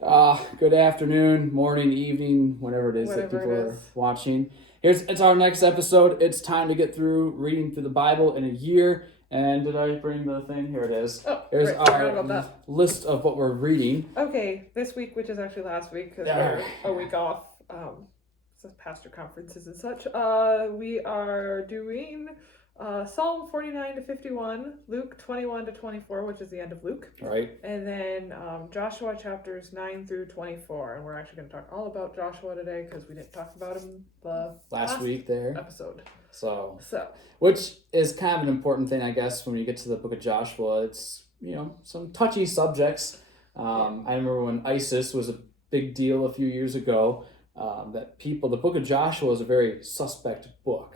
Good afternoon, morning, evening, whenever it is that Whatever people it are is. watching. It's our next episode. It's time to get through reading through the Bible in a year. And did I bring the thing? Here it is. Oh, Here's right, forgot our about that. list of what we're reading. Okay, this week, which is actually last week, because we're a week off, so pastor conferences and such, we are doing Psalm 49 to 51, Luke 21 to 24, which is the end of Luke, Right. and then Joshua chapters 9 through 24. And we're actually going to talk all about Joshua today because we didn't talk about him the Last week there. episode. So, So, which is kind of an important thing, I guess, when you get to the book of Joshua. It's, some touchy subjects. I remember when ISIS was a big deal a few years ago, the book of Joshua is a very suspect book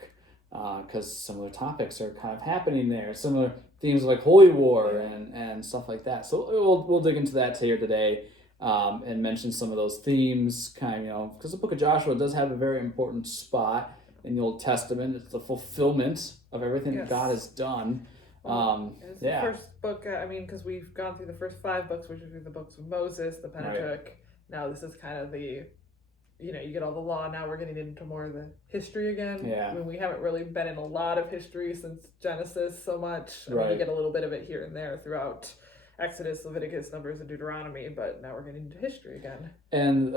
because some of the topics are kind of happening there. Similar themes like holy war and stuff like that. So we'll dig into that here today and mention some of those themes, because the book of Joshua does have a very important spot in the Old Testament. It's the fulfillment of everything that God has done. It's the first book, because we've gone through the first 5 books, which are the books of Moses, the Pentateuch. Right. Now this is kind of the, you get all the law. Now we're getting into more of the history again. Yeah. I mean, we haven't really been in a lot of history since Genesis so much. I Right. mean, you get a little bit of it here and there throughout Exodus, Leviticus, Numbers, and Deuteronomy, but now we're getting into history again. And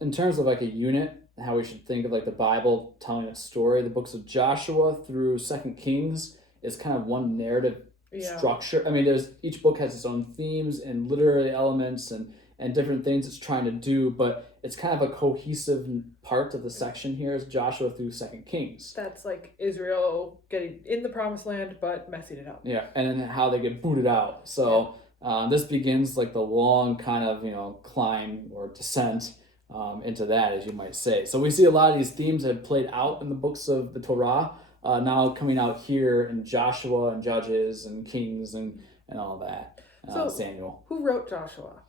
in terms of like a unit, how we should think of like the Bible telling its story, the books of Joshua through 2 Kings is kind of one narrative structure. I mean, each book has its own themes and literary elements and different things it's trying to do, but it's kind of a cohesive part of the section here is Joshua through 2 Kings. That's like Israel getting in the promised land, but messing it up. Yeah, and then how they get booted out. So this begins like the long kind of, climb or descent into that, as you might say. So we see a lot of these themes that have played out in the books of the Torah, now coming out here in Joshua and Judges and Kings and all that. So Samuel. Who wrote Joshua?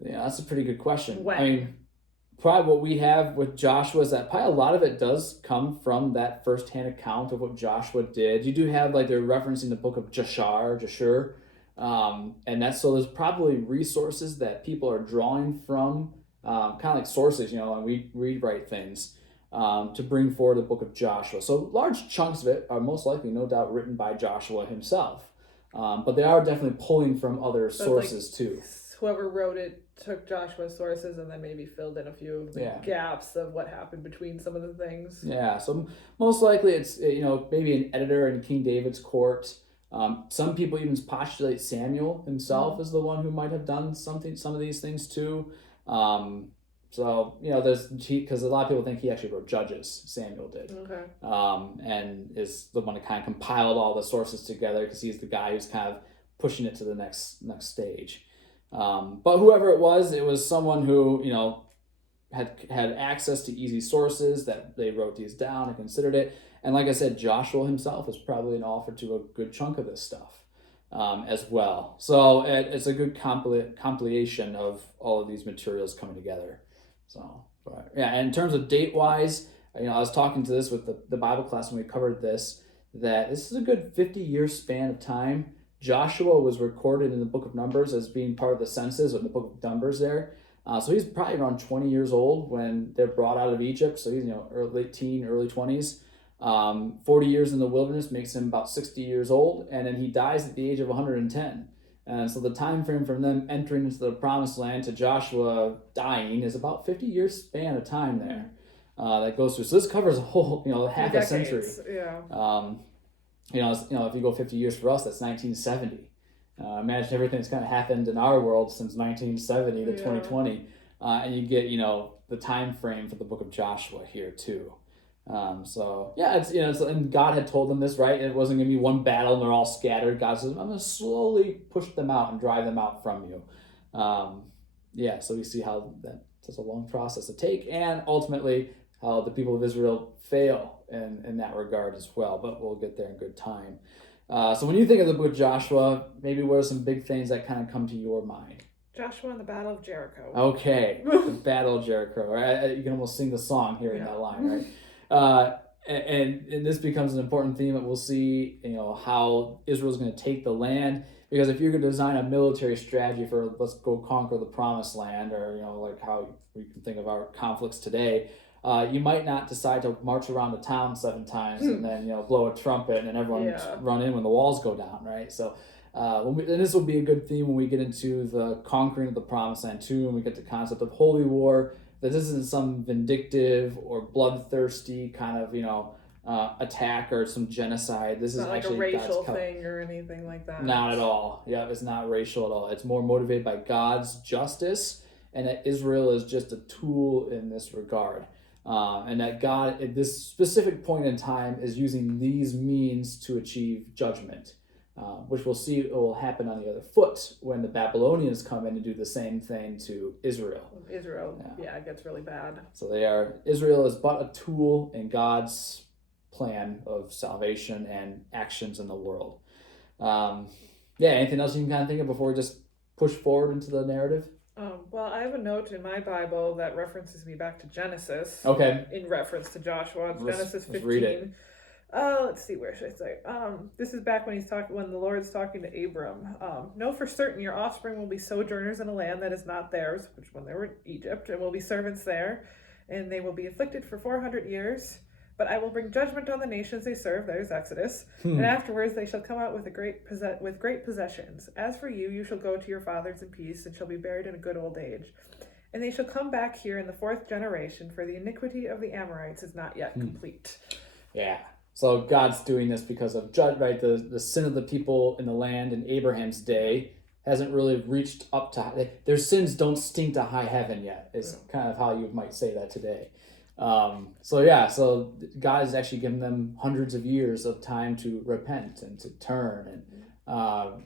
Yeah, that's a pretty good question. When? I mean, probably what we have with Joshua is that probably a lot of it does come from that firsthand account of what Joshua did. You do have like they're referencing the book of Jashur, and that's so there's probably resources that people are drawing from, kind of like sources, and we rewrite things to bring forward the book of Joshua. So large chunks of it are most likely, no doubt, written by Joshua himself, but they are definitely pulling from other sources too. Whoever wrote it took Joshua's sources and then maybe filled in a few of the gaps of what happened between some of the things. Yeah, so most likely it's, maybe an editor in King David's court. Some people even postulate Samuel himself as the one who might have done some of these things too. So, there's, because a lot of people think he actually wrote Judges, Samuel did. Okay. And is the one that kind of compiled all the sources together because he's the guy who's kind of pushing it to the next stage. But whoever it was someone who, had access to easy sources that they wrote these down and considered it. And like I said, Joshua himself is probably an author to a good chunk of this stuff as well. So it's a good compilation of all of these materials coming together. So, but yeah, and in terms of date-wise, I was talking to this with the Bible class when we covered this, that this is a good 50-year span of time. Joshua was recorded in the book of Numbers as being part of the census in the book of Numbers there. So he's probably around 20 years old when they're brought out of Egypt. So he's, late teen, early 20s. 40 years in the wilderness makes him about 60 years old. And then he dies at the age of 110. And so the time frame from them entering into the promised land to Joshua dying is about 50 years span of time there that goes through. So this covers a whole, half a century. Yeah. If you go 50 years for us, that's 1970. Imagine everything that's kind of happened in our world since 1970 to 2020. And you get, the time frame for the book of Joshua here too. It's and God had told them this, right? It wasn't going to be one battle and they're all scattered. God says, I'm going to slowly push them out and drive them out from you. So we see how that's a long process to take, and ultimately how the people of Israel fail in that regard as well, but we'll get there in good time. So when you think of the book of Joshua, maybe what are some big things that kind of come to your mind? Joshua and the Battle of Jericho. Okay, the Battle of Jericho. Right? You can almost sing the song hearing that line, right? And this becomes an important theme that we'll see, how Israel's going to take the land. Because if you're going to design a military strategy for let's go conquer the promised land, or like how we can think of our conflicts today, you might not decide to march around the town 7 times and then blow a trumpet and everyone run in when the walls go down, right? So and this will be a good theme when we get into the conquering of the promised land too, and we get the concept of holy war. That this isn't some vindictive or bloodthirsty kind of attack or some genocide. This is not like actually a racial thing or anything like that. Not at all. Yeah, it's not racial at all. It's more motivated by God's justice, and that Israel is just a tool in this regard. And that God, at this specific point in time, is using these means to achieve judgment, which we'll see will happen on the other foot when the Babylonians come in and do the same thing to Israel. It gets really bad. So Israel is but a tool in God's plan of salvation and actions in the world. Anything else you can kind of think of before we just push forward into the narrative? Well, I have a note in my Bible that references me back to Genesis. Okay. In reference to Joshua. It's Genesis 15. Let's read it. Let's see, where should I say? This is back when when the Lord's talking to Abram. Know for certain your offspring will be sojourners in a land that is not theirs, which when they were in Egypt, and will be servants there, and they will be afflicted for 400 years. But I will bring judgment on the nations they serve. There's Exodus. And afterwards they shall come out with great possessions. As for you, you shall go to your fathers in peace, and shall be buried in a good old age. And they shall come back here in the 4th generation, for the iniquity of the Amorites is not yet complete. Yeah. So God's doing this because of right? The sin of the people in the land in Abraham's day hasn't really reached up to... Their sins don't stink to high heaven yet, is kind of how you might say that today. So God is actually giving them hundreds of years of time to repent and to turn and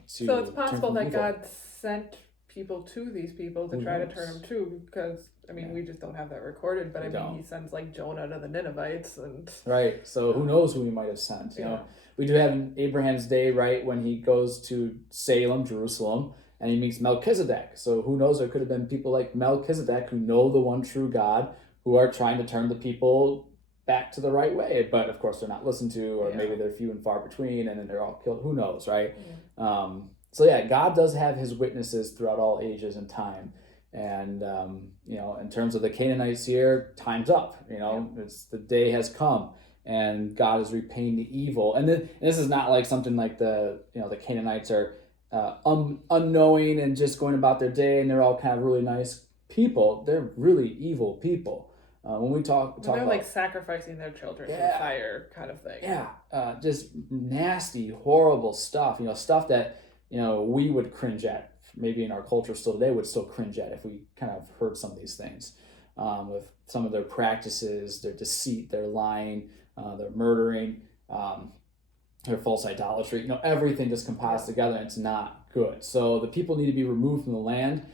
so it's possible that God sent people to these people to try to turn them too, because we just don't have that recorded, but he sends like Jonah to the Ninevites and right. So who knows who he might have sent? We do have in Abraham's day, right, when he goes to Salem, Jerusalem, and he meets Melchizedek. So who knows? There could have been people like Melchizedek who know the one true God, who are trying to turn the people back to the right way, but of course they're not listened to, or maybe they're few and far between, and then they're all killed. Who knows, right? God does have his witnesses throughout all ages and time, and in terms of the Canaanites here, time's up. It's the day has come, and God is repaying the evil. And this is not like something like the Canaanites are unknowing and just going about their day, and they're all kind of really nice people. They're really evil people. When we talk they're about, like sacrificing their children to fire kind of thing. Just nasty, horrible stuff. Stuff that we would cringe at. Maybe in our culture still today would still cringe at if we kind of heard some of these things. With some of their practices, their deceit, their lying, their murdering, their false idolatry. Everything just compiles together, and it's not good. So the people need to be removed from the land.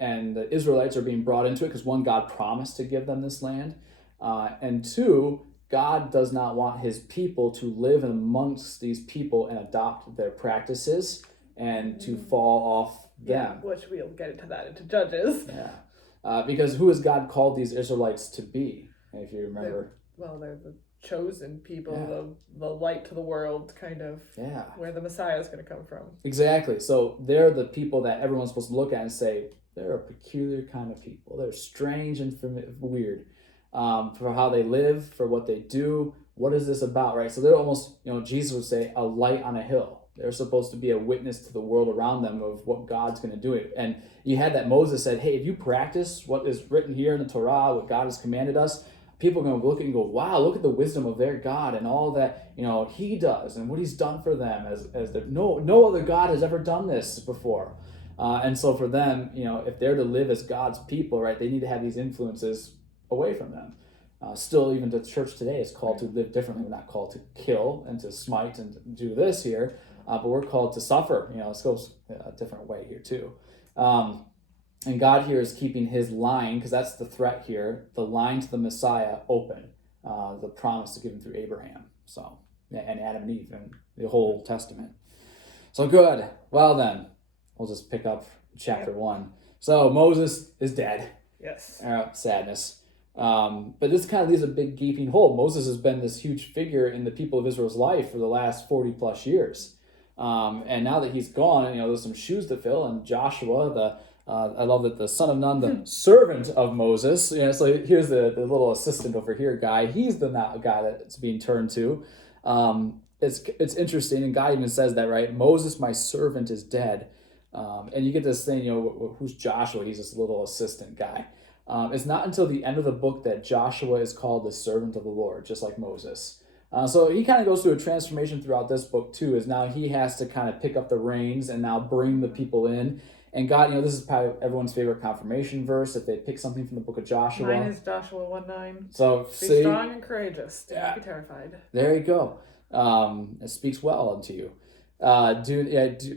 And the Israelites are being brought into it because, one, God promised to give them this land. And two, God does not want his people to live amongst these people and adopt their practices and to fall off them. Which we'll get into that into Judges. Because who has God called these Israelites to be, if you remember? They're the chosen people, the light to the world, kind of where the Messiah is going to come from. Exactly. So they're the people that everyone's supposed to look at and say, they're a peculiar kind of people. They're strange and weird for how they live, for what they do. What is this about, right? So they're almost, Jesus would say, a light on a hill. They're supposed to be a witness to the world around them of what God's going to do. And you had that Moses said, hey, if you practice what is written here in the Torah, what God has commanded us, people are going to look at you and go, wow, look at the wisdom of their God and all that he does and what he's done for them as no other God has ever done this before. And so for them, if they're to live as God's people, right, they need to have these influences away from them. Still, even the church today is called to live differently. We're not called to kill and to smite and to do this here, but we're called to suffer. It goes a different way here too. And God here is keeping his line, because that's the threat here, the line to the Messiah open, the promise given through Abraham, and Adam and Eve and the whole Old Testament. So good. Well then, we'll just pick up chapter 1. So Moses is dead. Yes. Sadness. But this kind of leaves a big gaping hole. Moses has been this huge figure in the people of Israel's life for the last 40 plus years. And now that he's gone, there's some shoes to fill, and Joshua, I love that the son of Nun, the servant of Moses. So here's the little assistant over here guy. He's the guy that's being turned to. It's interesting, and God even says that, right? Moses, my servant, is dead. And you get this thing, who's Joshua? He's this little assistant guy. It's not until the end of the book that Joshua is called the servant of the Lord, just like Moses. So he kind of goes through a transformation throughout this book too, is now he has to kind of pick up the reins and now bring the people in. And God, this is probably everyone's favorite confirmation verse, if they pick something from the book of Joshua. Mine is Joshua 1:9. So be strong and courageous. Do not be terrified. There you go. It speaks well unto you.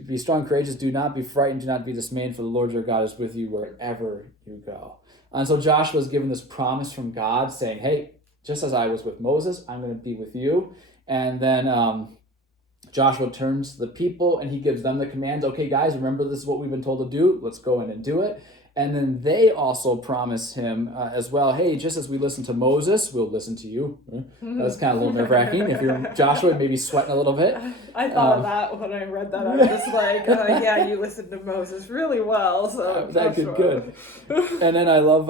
Be strong and courageous. Do not be frightened. Do not be dismayed, for the Lord your God is with you wherever you go. And so Joshua is given this promise from God saying, hey, just as I was with Moses, I'm going to be with you. And then Joshua turns to the people and he gives them the commands. Okay, guys, remember this is what we've been told to do. Let's go in and do it. And then they also promise him as well, hey, just as we listened to Moses, we'll listen to you. That's kind of a little nerve-wracking. If you're Joshua, maybe sweating a little bit. I thought of that when I read that. I was just like, yeah, you listened to Moses really well. So that's good. And then I love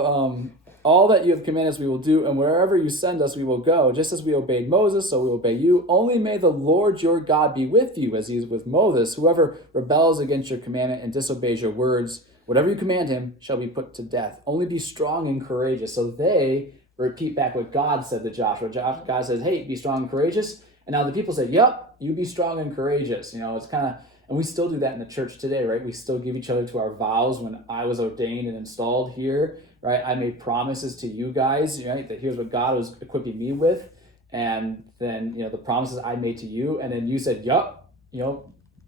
all that you have commanded us we will do, and wherever you send us we will go. Just as we obeyed Moses, so we obey you. Only may the Lord your God be with you as he is with Moses. Whoever rebels against your commandment and disobeys your words, whatever you command him shall be put to death. Only be strong and courageous. So they repeat back what God said to Joshua. God says, hey, be strong and courageous. And now the people say, yep, you be strong and courageous. It's kind of, and we still do that in the church today, right? We still give each other to our vows. When I was ordained and installed here, right, I made promises to you guys, right, that here's what God was equipping me with. And then, the promises I made to you. And then you said, yep,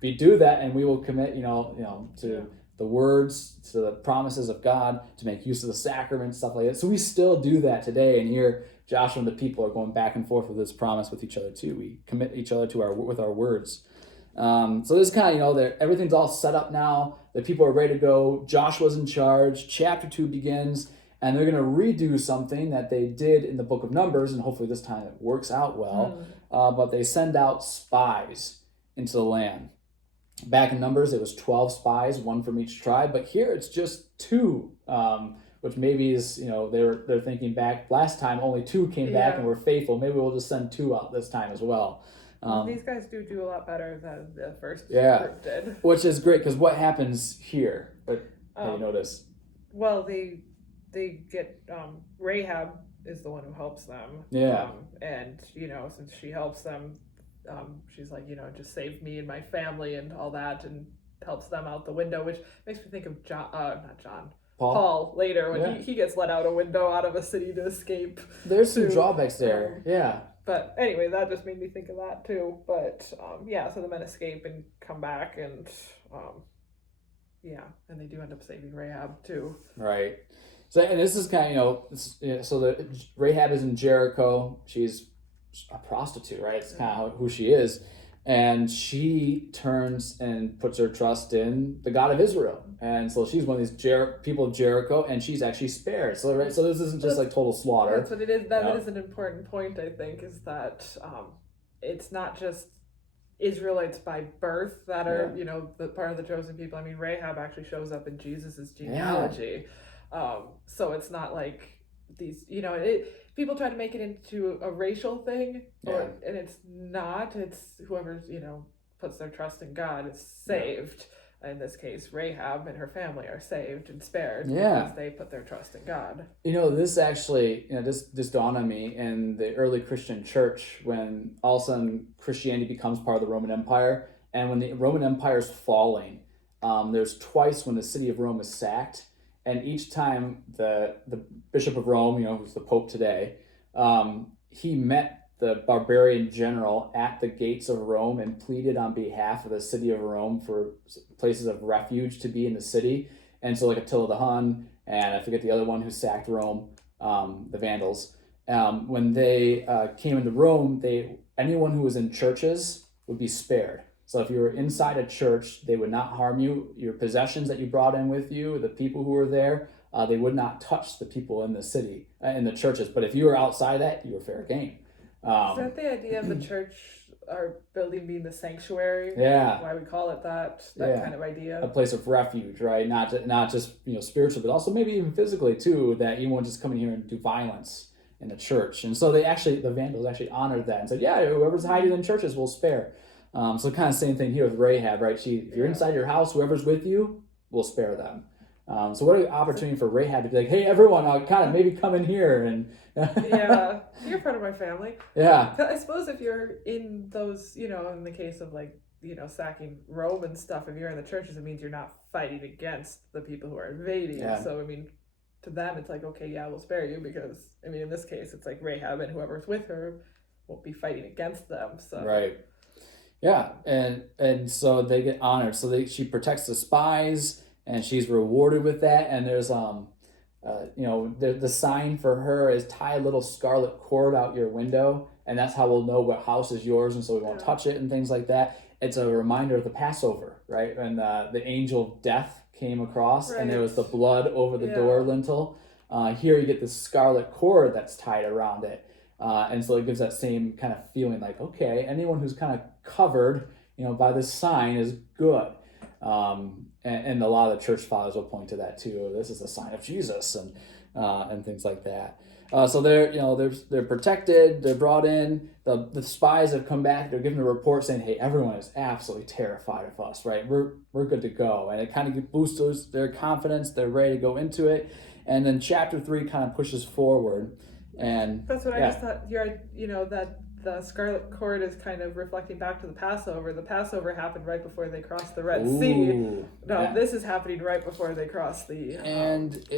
we do that and we will commit, to the words, to the promises of God, to make use of the sacraments, stuff like that. So we still do that today. And here, Joshua and the people are going back and forth with this promise with each other too. We commit each other to with our words. So this is kind of, everything's all set up now. The people are ready to go. Joshua's in charge. Chapter 2 begins, and they're going to redo something that they did in the book of Numbers, and hopefully this time it works out well. But they send out spies into the land. Back in Numbers, it was 12 spies, one from each tribe, but here it's just 2, which maybe is, they're thinking back. Last time only 2 came back and were faithful. Maybe we'll just send 2 out this time as well. These guys do a lot better than the first group did. Which is great, because what happens here? You notice? Well, they get, Rahab is the one who helps them. Yeah. And, since she helps them, she's like, just save me and my family and all that, and helps them out the window, which makes me think of Paul later when he gets let out a window out of a city to escape. There's some drawbacks there. But anyway, that just made me think of that too. But so the men escape and come back, and and they do end up saving Rahab too. Right. So, and this is kind of, Rahab is in Jericho. She's a prostitute, right? It's kind of who she is. And she turns and puts her trust in the God of Israel. And so she's one of these people of Jericho, and she's actually spared. So, right? So this isn't just like total slaughter. That's what it is. That is an important point, I think, is that it's not just Israelites by birth that are, the part of the chosen people. I mean, Rahab actually shows up in Jesus's genealogy. So it's not like these, people try to make it into a racial thing, and it's not. It's whoever's, puts their trust in God is saved. In this case, Rahab and her family are saved and spared because they put their trust in God. This actually, this dawned on me in the early Christian church when all of a sudden Christianity becomes part of the Roman Empire. And when the Roman Empire is falling, there's twice when the city of Rome is sacked. And each time the Bishop of Rome, who's the Pope today, he met the barbarian general at the gates of Rome and pleaded on behalf of the city of Rome for places of refuge to be in the city. And so like Attila the Hun, and I forget the other one who sacked Rome, the Vandals, when they came into Rome, anyone who was in churches would be spared. So if you were inside a church, they would not harm you. Your possessions that you brought in with you, the people who were there, they would not touch the people in the city, in the churches. But if you were outside that, you were fair game. Is that the idea of the church our building being the sanctuary. Yeah. Why we call it that kind of idea. A place of refuge, right? Not just spiritual, but also maybe even physically too. That you won't just come in here and do violence in a church. And so the Vandals actually honored that and said, yeah, whoever's hiding in churches we'll spare. So kind of same thing here with Rahab, right? If you're inside your house, whoever's with you, we'll spare them. So what an opportunity for Rahab to be like, hey, everyone, I'll kind of maybe come in here and yeah, you're part of my family. Yeah. I suppose if you're in those, in the case of like, sacking Rome and stuff, if you're in the churches, it means you're not fighting against the people who are invading. Yeah. So, I mean, to them, it's like, okay, yeah, we'll spare you because, I mean, in this case, it's like Rahab and whoever's with her won't be fighting against them. So right. Yeah, and so they get honored. So she protects the spies, and she's rewarded with that. And there's the sign for her is tie a little scarlet cord out your window, and that's how we'll know what house is yours, and so we won't touch it and things like that. It's a reminder of the Passover, right? When the angel of death came across, and there was the blood over the door lintel. Here you get this scarlet cord that's tied around it. And so it gives that same kind of feeling like, okay, anyone who's kind of covered, by this sign is good. And a lot of the church fathers will point to that too. This is a sign of Jesus and things like that. So they're protected. They're brought in. The spies have come back. They're giving a report saying, hey, everyone is absolutely terrified of us, right? We're good to go. And it kind of boosts their confidence. They're ready to go into it. And then chapter 3 kind of pushes forward. And that's what I just thought. That the scarlet cord is kind of reflecting back to the Passover. The Passover happened right before they crossed the Red Sea. No, this is happening right before they cross the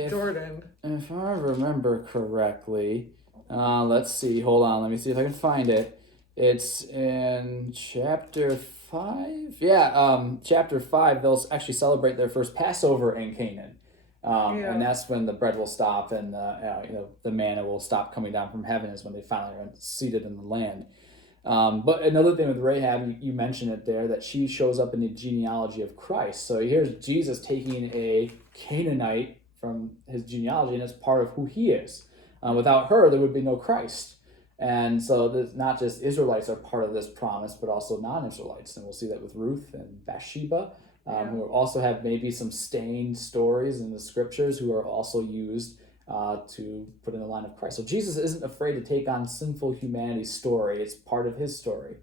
Jordan. If I remember correctly, let's see. Hold on. Let me see if I can find it. It's in chapter 5. Yeah, chapter 5. They'll actually celebrate their first Passover in Canaan. And that's when the bread will stop and the manna will stop coming down from heaven is when they finally are seated in the land. But another thing with Rahab, you mentioned it there, that she shows up in the genealogy of Christ. So here's Jesus taking a Canaanite from his genealogy, and it's part of who he is. Without her, there would be no Christ. And so not just Israelites are part of this promise, but also non-Israelites. And we'll see that with Ruth and Bathsheba. Who also have maybe some stained stories in the scriptures who are also used to put in the line of Christ. So Jesus isn't afraid to take on sinful humanity's story. It's part of his story.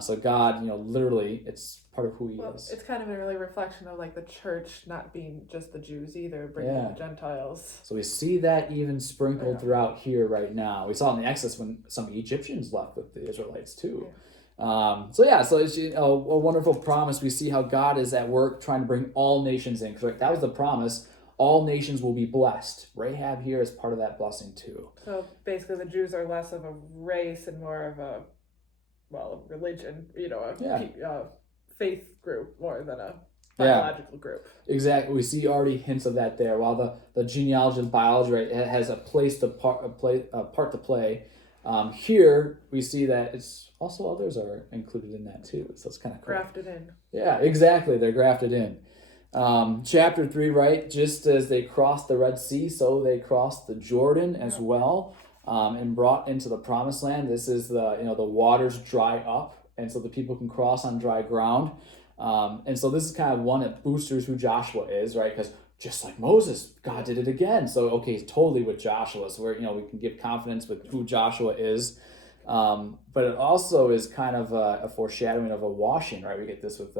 So God, literally, it's part of who he is. It's kind of an early reflection of like the church not being just the Jews either, bringing in the Gentiles. So we see that even sprinkled throughout here right now. We saw in the Exodus when some Egyptians left with the Israelites too. So it's a wonderful promise. We see how God is at work trying to bring all nations in. Correct? That was the promise. All nations will be blessed. Rahab here is part of that blessing too. So basically the Jews are less of a race and more of a religion, a faith group more than a biological group. Exactly. We see already hints of that there. While the genealogy of biology, right, it has a part to play. Here we see that it's also others are included in that too, so it's kind of cool. Grafted in. Yeah, exactly. They're grafted in. Chapter 3, right? Just as they crossed the Red Sea, so they crossed the Jordan as well, and brought into the Promised Land. This is the waters dry up, and so the people can cross on dry ground. And so this is kind of one that boosters who Joshua is, right? Because just like Moses, God did it again. So, okay, totally with Joshua. So we can give confidence with who Joshua is. But it also is kind of a foreshadowing of a washing, right? We get this with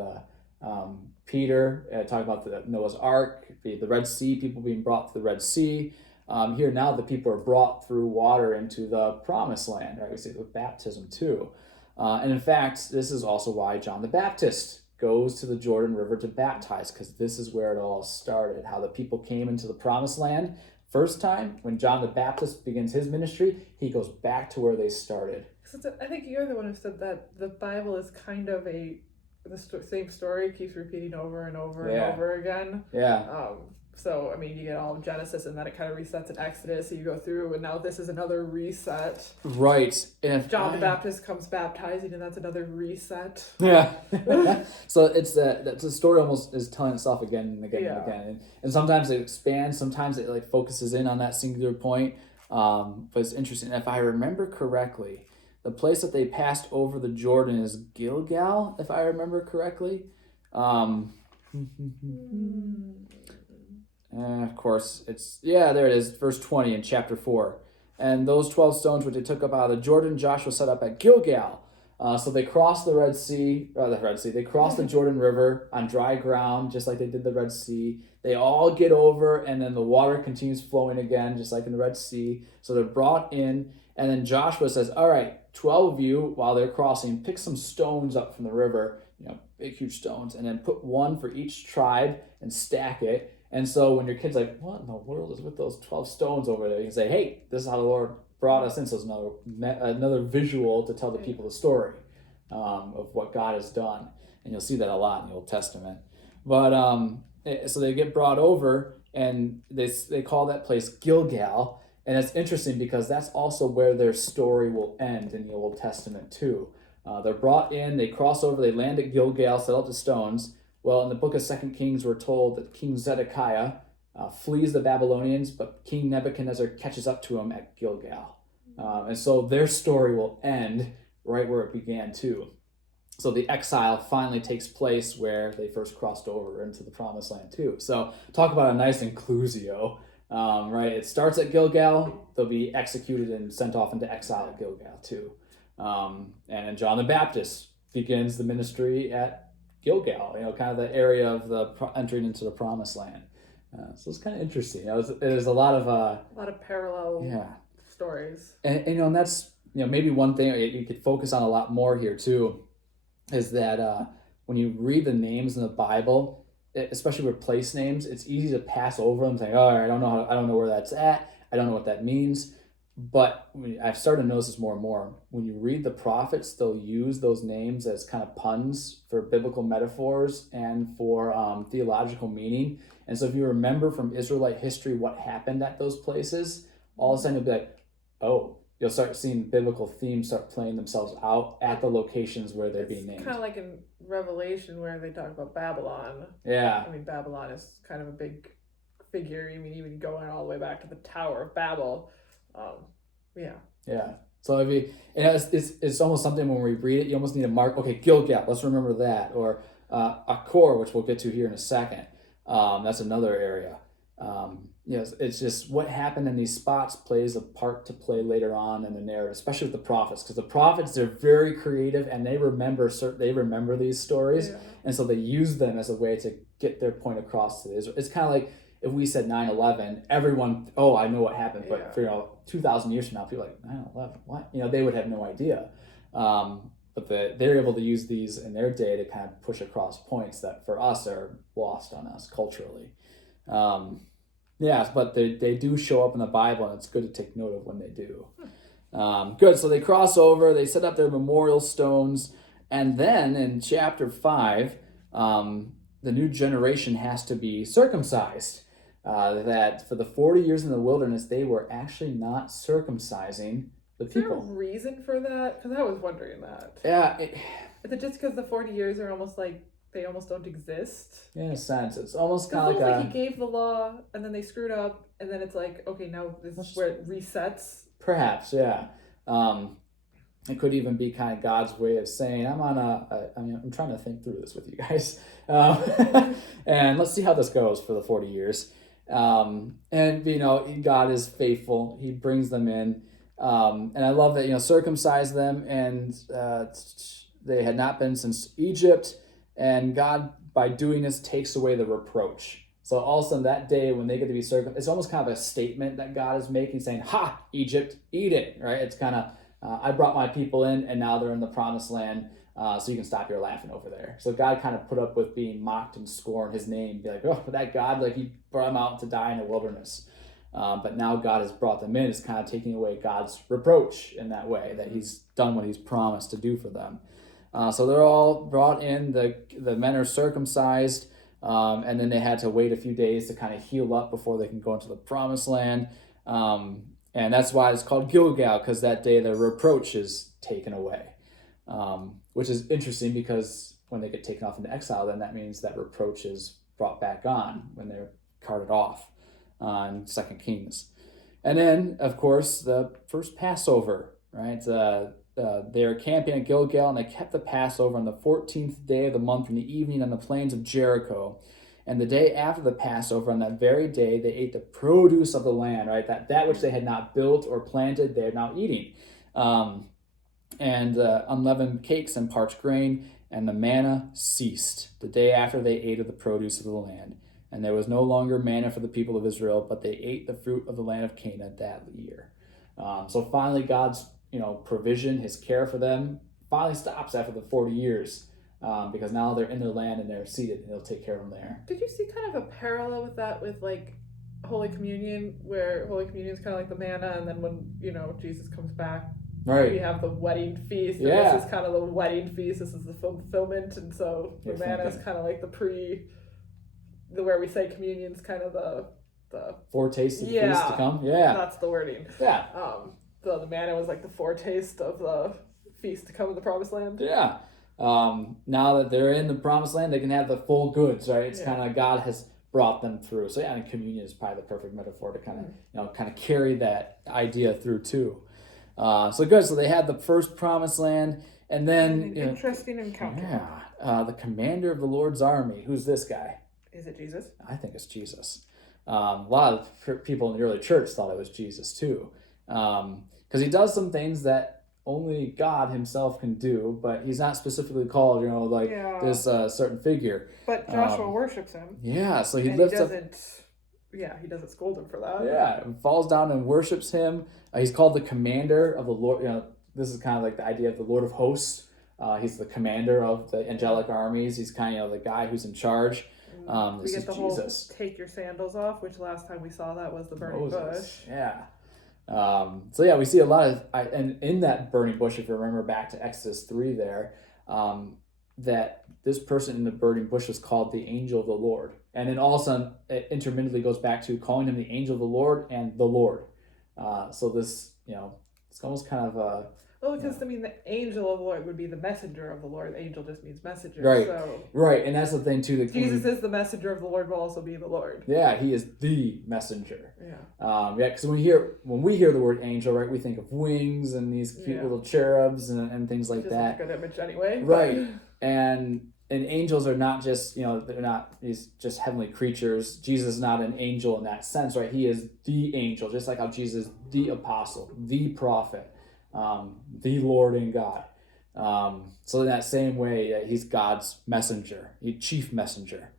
Peter, talking about the Noah's Ark, the Red Sea, people being brought to the Red Sea. Here now the people are brought through water into the Promised Land, right? We see it with baptism too. And in fact, this is also why John the Baptist goes to the Jordan River to baptize, because this is where it all started, how the people came into the Promised Land. First time, when John the Baptist begins his ministry, he goes back to where they started. I think you're the one who said that the Bible is kind of the same story, keeps repeating over and over and over again. Yeah. So, I mean, you get all of Genesis, and then it kind of resets in Exodus, so you go through, and now this is another reset. Right. And John the Baptist comes baptizing, and that's another reset. Yeah. So it's the story almost is telling itself again and again and again. And sometimes it expands, sometimes it focuses in on that singular point. But it's interesting. If I remember correctly, The place that they passed over the Jordan is Gilgal, if I remember correctly. Of course, there it is, verse 20 in chapter 4. And those 12 stones which they took up out of the Jordan, Joshua set up at Gilgal. So they crossed they crossed the Jordan River on dry ground, just like they did the Red Sea. They all get over, and then the water continues flowing again, just like in the Red Sea. So they're brought in, and then Joshua says, all right, 12 of you, while they're crossing, pick some stones up from the river, big, huge stones, and then put one for each tribe and stack it. And so when your kid's like, what in the world is with those 12 stones over there? You can say, hey, this is how the Lord brought us in. So it's another visual to tell the people the story of what God has done. And you'll see that a lot in the Old Testament. But so they get brought over, and they call that place Gilgal. And it's interesting because that's also where their story will end in the Old Testament too. They're brought in, they cross over, they land at Gilgal, set out the stones. Well, in the book of 2 Kings, we're told that King Zedekiah flees the Babylonians, but King Nebuchadnezzar catches up to him at Gilgal. And so their story will end right where it began too. So the exile finally takes place where they first crossed over into the Promised Land too. So talk about a nice inclusio, right? It starts at Gilgal, they'll be executed and sent off into exile at Gilgal too. And then John the Baptist begins the ministry at Gilgal, kind of the area of the entering into the Promised Land. So it's kind of interesting. There's a lot of parallel stories. And that's maybe one thing you could focus on a lot more here too, is that when you read the names in the Bible, especially with place names, it's easy to pass over them, saying, "Oh, I don't know where that's at. I don't know what that means." But I've started to notice this more and more. When you read the prophets, they'll use those names as kind of puns for biblical metaphors and for theological meaning. And so if you remember from Israelite history what happened at those places, all of a sudden you'll be like, oh, you'll start seeing biblical themes start playing themselves out at the locations where they're being named. Kind of like in Revelation where they talk about Babylon. Yeah. I mean, Babylon is kind of a big figure. I mean, even going all the way back to the Tower of Babel. Yeah. So it's almost something when we read it, you almost need to mark, okay, Gilgal, let's remember that. Or Achor, which we'll get to here in a second. That's another area. It's just what happened in these spots plays a part to play later on in the narrative, especially with the prophets, because the prophets, they're very creative and they remember these stories, and so they use them as a way to get their point across to Israel. It's kind of like if we said 9/11, everyone, I know what happened, but for 2,000 years from now, people are like, 9/11, what? They would have no idea. But they're able to use these in their day to kind of push across points that for us are lost on us culturally. But they do show up in the Bible, and it's good to take note of when they do. Good, so they cross over, they set up their memorial stones, and then in chapter 5, the new generation has to be circumcised. That for the 40 years in the wilderness, they were actually not circumcising the people. Is there a reason for that? Because I was wondering that. Yeah. Is it just because the 40 years are almost like they almost don't exist? In a sense, it's almost kind of like he gave the law, and then they screwed up, and then it's like, okay, now this is where it resets. Perhaps, yeah. It could even be kind of God's way of saying, I'm trying to think through this with you guys. And let's see how this goes for the 40 years. And God is faithful. He brings them in. And I love that, circumcise them, and they had not been since Egypt. And God, by doing this, takes away the reproach. So all of a sudden that day when they get to be circumcised, it's almost kind of a statement that God is making, saying, ha, Egypt, eat it, right? It's kind of, I brought my people in, and now they're in the Promised Land, so you can stop your laughing over there. So God kind of put up with being mocked and scorned, his name, be like, oh, that God, like he brought them out to die in the wilderness. But now God has brought them in. It's kind of taking away God's reproach in that way, that he's done what he's promised to do for them. So they're all brought in, the men are circumcised, and then they had to wait a few days to kind of heal up before they can go into the Promised Land. And that's why it's called Gilgal, because that day the reproach is taken away, which is interesting because when they get taken off into exile, then that means that reproach is brought back on when they're carted off on 2 Kings. And then, of course, the first Passover, right? they were camping at Gilgal, and they kept the Passover on the 14th day of the month in the evening on the plains of Jericho. And the day after the Passover, on that very day, they ate the produce of the land, right? That which they had not built or planted, they are now eating. And unleavened cakes and parched grain, and the manna ceased the day after they ate of the produce of the land. And there was no longer manna for the people of Israel, but they ate the fruit of the land of Canaan that year. So finally, God's provision, his care for them, finally stops after the 40 years. Because now they're in their land and they're seated, and he'll take care of them there. Did you see kind of a parallel with that with like Holy Communion, where Holy Communion is kind of like the manna, and then when Jesus comes back, right, we have the wedding feast. And this is kind of the wedding feast. This is the fulfillment, and so the manna is kind of like where we say communion's kind of the foretaste of the feast to come. Yeah, that's the wording. Yeah. So the manna was like the foretaste of the feast to come in the promised land. Yeah. Now that they're in the promised land, they can have the full goods, right? It's kind of God has brought them through. So and communion is probably the perfect metaphor to kind of carry that idea through too. So good. So they had the first promised land, and then an interesting encounter. Yeah, the commander of the Lord's army. Who's this guy? Is it Jesus? I think it's Jesus. A lot of people in the early church thought it was Jesus too, because he does some things that only God himself can do, but he's not specifically called, this certain figure. But Joshua worships him. Yeah, so he lifts up. He doesn't scold him for that. Yeah, falls down and worships him. He's called the commander of the Lord. This is kind of like the idea of the Lord of hosts. He's the commander of the angelic armies. He's kind of the guy who's in charge. We get the whole take your sandals off, which last time we saw that was the burning bush. Yeah. We see a lot of, and in that burning bush, if you remember back to Exodus 3 there, that this person in the burning bush was called the angel of the Lord. And then all of a sudden, it intermittently goes back to calling him the angel of the Lord and the Lord. So this, it's almost kind of a... Well, because, the angel of the Lord would be the messenger of the Lord. Angel just means messenger. Right, so right. And that's the thing, too. That Jesus is the messenger of the Lord, will also be the Lord. Yeah, he is the messenger. Yeah. Because when we hear the word angel, right, we think of wings and these cute little cherubs and things like that. Which is a good image anyway. Right. And angels are not just, they're not these just heavenly creatures. Jesus is not an angel in that sense, right? He is the angel, just like how Jesus is the apostle, the prophet. The Lord and God. So in that same way, he's God's messenger, chief messenger.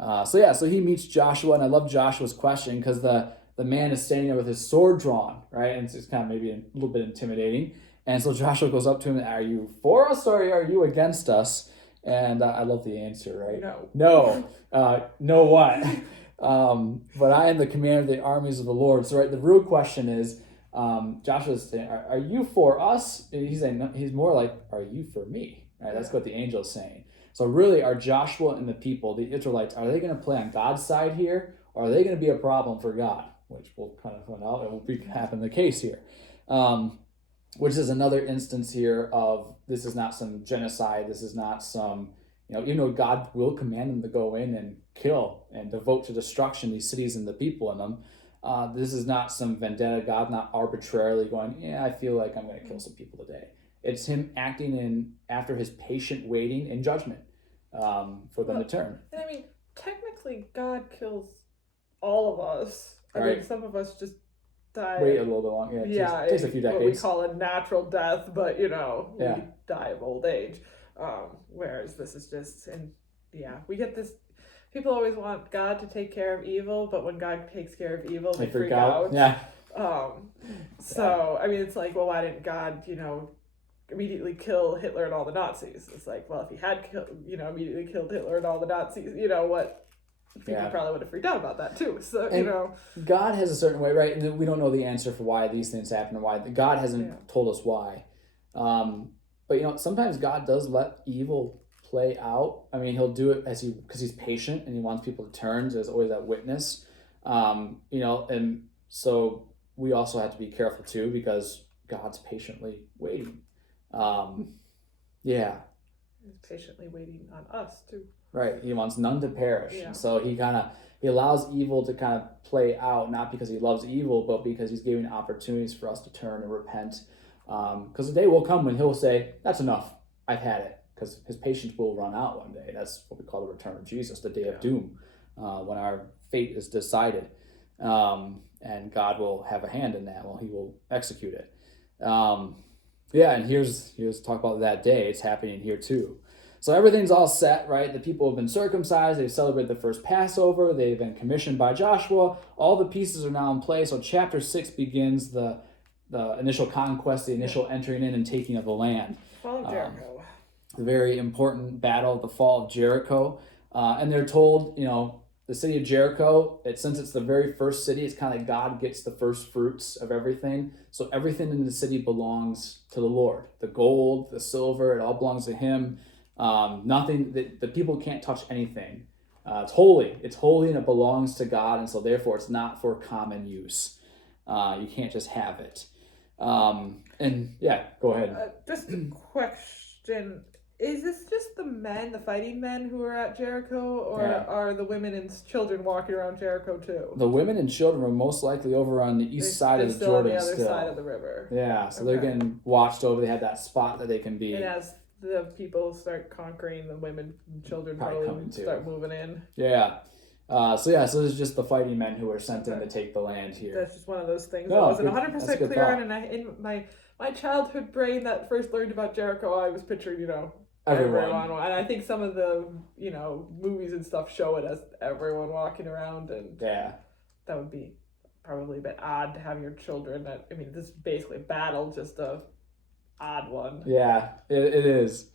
So he meets Joshua, and I love Joshua's question because the man is standing there with his sword drawn, right? And it's kind of maybe a little bit intimidating. And so Joshua goes up to him, are you for us or are you against us? And I love the answer, right? No. No what? But I am the commander of the armies of the Lord. So, right, the real question is, Joshua's saying, are you for us? And he's saying, he's more like, are you for me? Right? That's what the angel is saying. So really, are Joshua and the people, the Israelites, are they going to play on God's side here? Or are they going to be a problem for God? Which we'll kind of find out. It will happen the case here. Which is another instance here of, this is not some genocide. This is not some, even though God will command them to go in and kill and devote to destruction these cities and the people in them. This is not some vendetta. God not arbitrarily going, I feel like I'm going to kill some people today. It's him acting after his patient waiting in judgment for them to turn. And technically, God kills all of us. Some of us just die. Wait a little bit long. Yeah, it takes a few decades. What we call a natural death, but we die of old age. Whereas this is just, we get this. People always want God to take care of evil, but when God takes care of evil, they freak out. Yeah. It's like, well, why didn't God, immediately kill Hitler and all the Nazis? It's like, well, if he had immediately killed Hitler and all the Nazis, what? People probably would have freaked out about that too. So, God has a certain way, right? And we don't know the answer for why these things happen and why. God hasn't told us why. But, sometimes God does let evil play out. He'll do it because he's patient and he wants people to turn. There's always that witness, and so we also have to be careful too because God's patiently waiting. He's patiently waiting on us too. Right, he wants none to perish. Yeah. And so he allows evil to kind of play out, not because he loves evil, but because he's giving opportunities for us to turn and repent Because the day will come when he'll say, that's enough, I've had it. Because his patience will run out one day. That's what we call the return of Jesus, the day of doom, when our fate is decided. And God will have a hand in that. Well, he will execute it. And here's talk about that day. It's happening here too. So everything's all set, right? The people have been circumcised. They've celebrated the first Passover. They've been commissioned by Joshua. All the pieces are now in place. So chapter 6 begins the initial conquest, the initial entering in and taking of the land. Fall of Jericho. The very important battle, the fall of Jericho. And they're told, the city of Jericho, since it's the very first city, it's kind of like God gets the first fruits of everything. So everything in the city belongs to the Lord. The gold, the silver, it all belongs to him. Nothing, the people can't touch anything. It's holy. It's holy and it belongs to God. And so therefore it's not for common use. You can't just have it. Go ahead. Just a question. Is this just the men, the fighting men who are at Jericho, or are the women and children walking around Jericho too? The women and children were most likely over on the east side of the Jordan. On the other side of the river. Yeah, so they're getting watched over. They have that spot that they can be. And as the people start conquering, the women and children probably start moving in. Yeah. So this is just the fighting men who were sent in to take the land here. That's just one of those things I wasn't 100% clear on, and in my childhood brain that first learned about Jericho, I was picturing, everyone. And I think some of the, movies and stuff show it as everyone walking around, and that would be probably a bit odd to have your children this is basically a battle, just a odd one. Yeah, it is.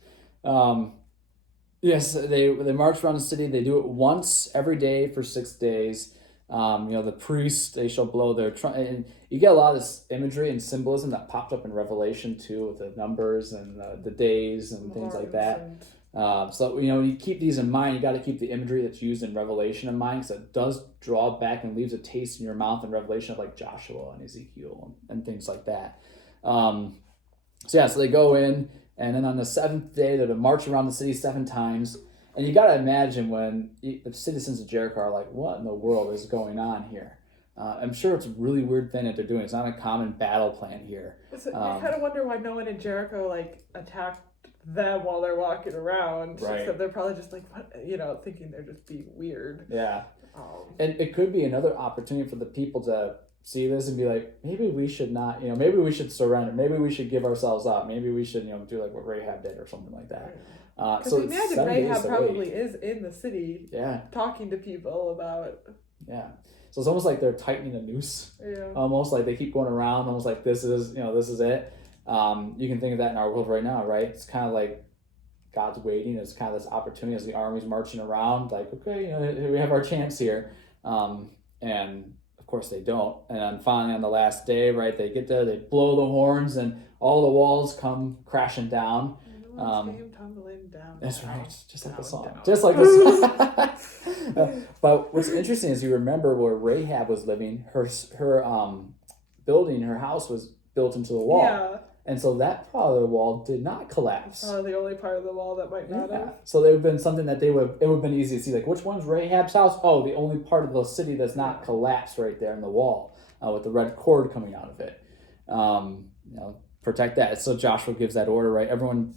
Yes, they march around the city. They do it once every day for 6 days. The priests, they shall blow their trumpet. And you get a lot of this imagery and symbolism that popped up in Revelation too, with the numbers and the days and things like that. So when you keep these in mind, you got to keep the imagery that's used in Revelation in mind, because it does draw back and leaves a taste in your mouth in Revelation of like Joshua and Ezekiel and things like that. So they go in, and then on the 7th day, they're to march around the city 7 times. And you got to imagine when the citizens of Jericho are like, what in the world is going on here? I'm sure it's a really weird thing that they're doing. It's not a common battle plan here. So you kind of wonder why no one in Jericho attacked them while they're walking around. Right. So they're probably just thinking they're just being weird. Yeah. And it could be another opportunity for the people to see this and be like, maybe we should not, maybe we should surrender. Maybe we should give ourselves up. Maybe we should, do like what Rahab did or something like that. So imagine Rahab probably is in the city, talking to people about. Yeah, so it's almost like they're tightening a noose. Yeah. Almost like they keep going around, almost like this is it. You can think of that in our world right now, right? It's kind of like God's waiting. It's kind of this opportunity as the army's marching around, like, okay, we have our chance here, and of course they don't. And then finally on the last day, right, they get there, they blow the horns, and all the walls come crashing down. Came tumbling down. That's right, just like the song. Down. Just like the song. But what's interesting is you remember where Rahab was living. Her building, her house was built into the wall. Yeah. And so that part of the wall did not collapse. The only part of the wall that might not have. So there would have been something that it would have been easy to see, like, which one's Rahab's house? Oh, the only part of the city that's not collapsed right there in the wall, with the red cord coming out of it. Protect that. So Joshua gives that order, right? Everyone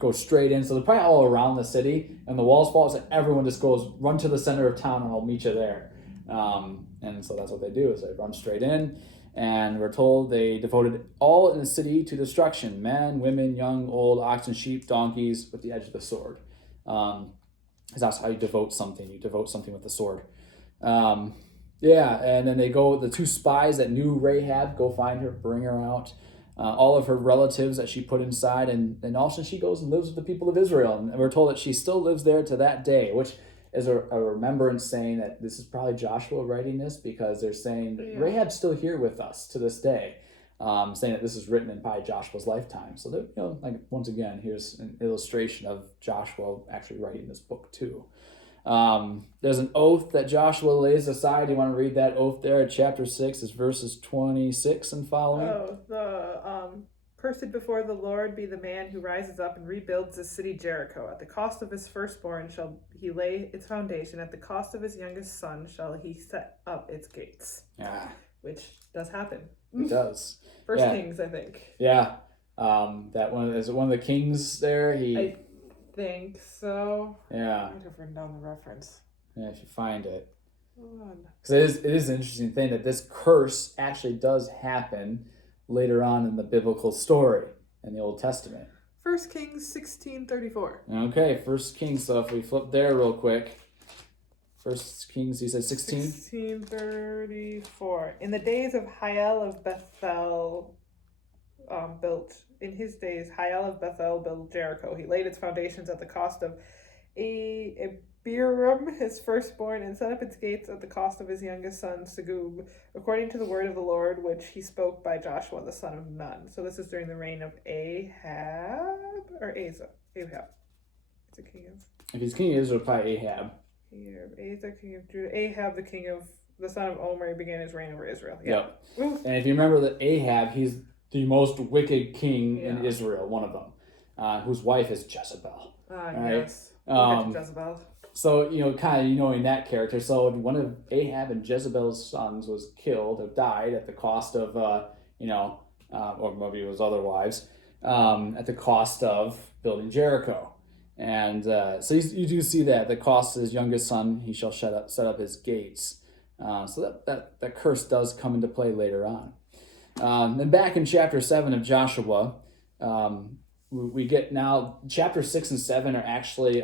goes straight in. So they're probably all around the city, and the walls fall. So everyone just goes, run to the center of town, and I'll meet you there. And so that's what they do, is they run straight in. And we're told they devoted all in the city to destruction, men, women, young, old, oxen, sheep, donkeys, with the edge of the sword. Because that's how you devote something. You devote something with the sword. And then they go, the 2 spies that knew Rahab, go find her, bring her out. All of her relatives that she put inside, and also she goes and lives with the people of Israel. And we're told that she still lives there to that day, which is a remembrance saying that this is probably Joshua writing this, because they're saying Rahab's still here with us to this day, saying that this is written in probably Joshua's lifetime. So once again, here's an illustration of Joshua actually writing this book too. There's an oath that Joshua lays aside. You want to read that oath there? Chapter 6 is verses 26 and following. Cursed before the Lord be the man who rises up and rebuilds the city Jericho. At the cost of his firstborn shall he lay its foundation. At the cost of his youngest son shall he set up its gates. Yeah. Which does happen. It does. First Kings, I think. Yeah. That one is one of the kings there. I think so. Yeah. I might have written down the reference. Yeah, if you find it. Hold on. Because it is an interesting thing that this curse actually does happen later on in the biblical story in the Old Testament. 1 Kings 16:34. Okay, 1 Kings. So if we flip there real quick. 1 Kings, you said 16? 16:34. In the days of Hiel of Bethel built, in his days, Hiel of Bethel built Jericho. He laid its foundations at the cost of Abiram, his firstborn, and set up its gates at the cost of his youngest son, Segub, according to the word of the Lord, which he spoke by Joshua, the son of Nun. So this is during the reign of Ahab, or Asa? Ahab. It's a king of... If he's king of Israel, probably Ahab. Asa, king of Judah. Ahab, the son of Omri, began his reign over Israel. Yeah. Yep. And if you remember that Ahab, he's the most wicked king in Israel, one of them, whose wife is Jezebel. Right? Yes. Jezebel. So, kind of knowing that character. So one of Ahab and Jezebel's sons was killed or died at the cost of, or maybe it was other wives, at the cost of building Jericho. And so you do see that the cost of his youngest son, he shall set up his gates. So that curse does come into play later on. Then back in chapter 7 of Joshua, we get now chapter 6 and 7 are actually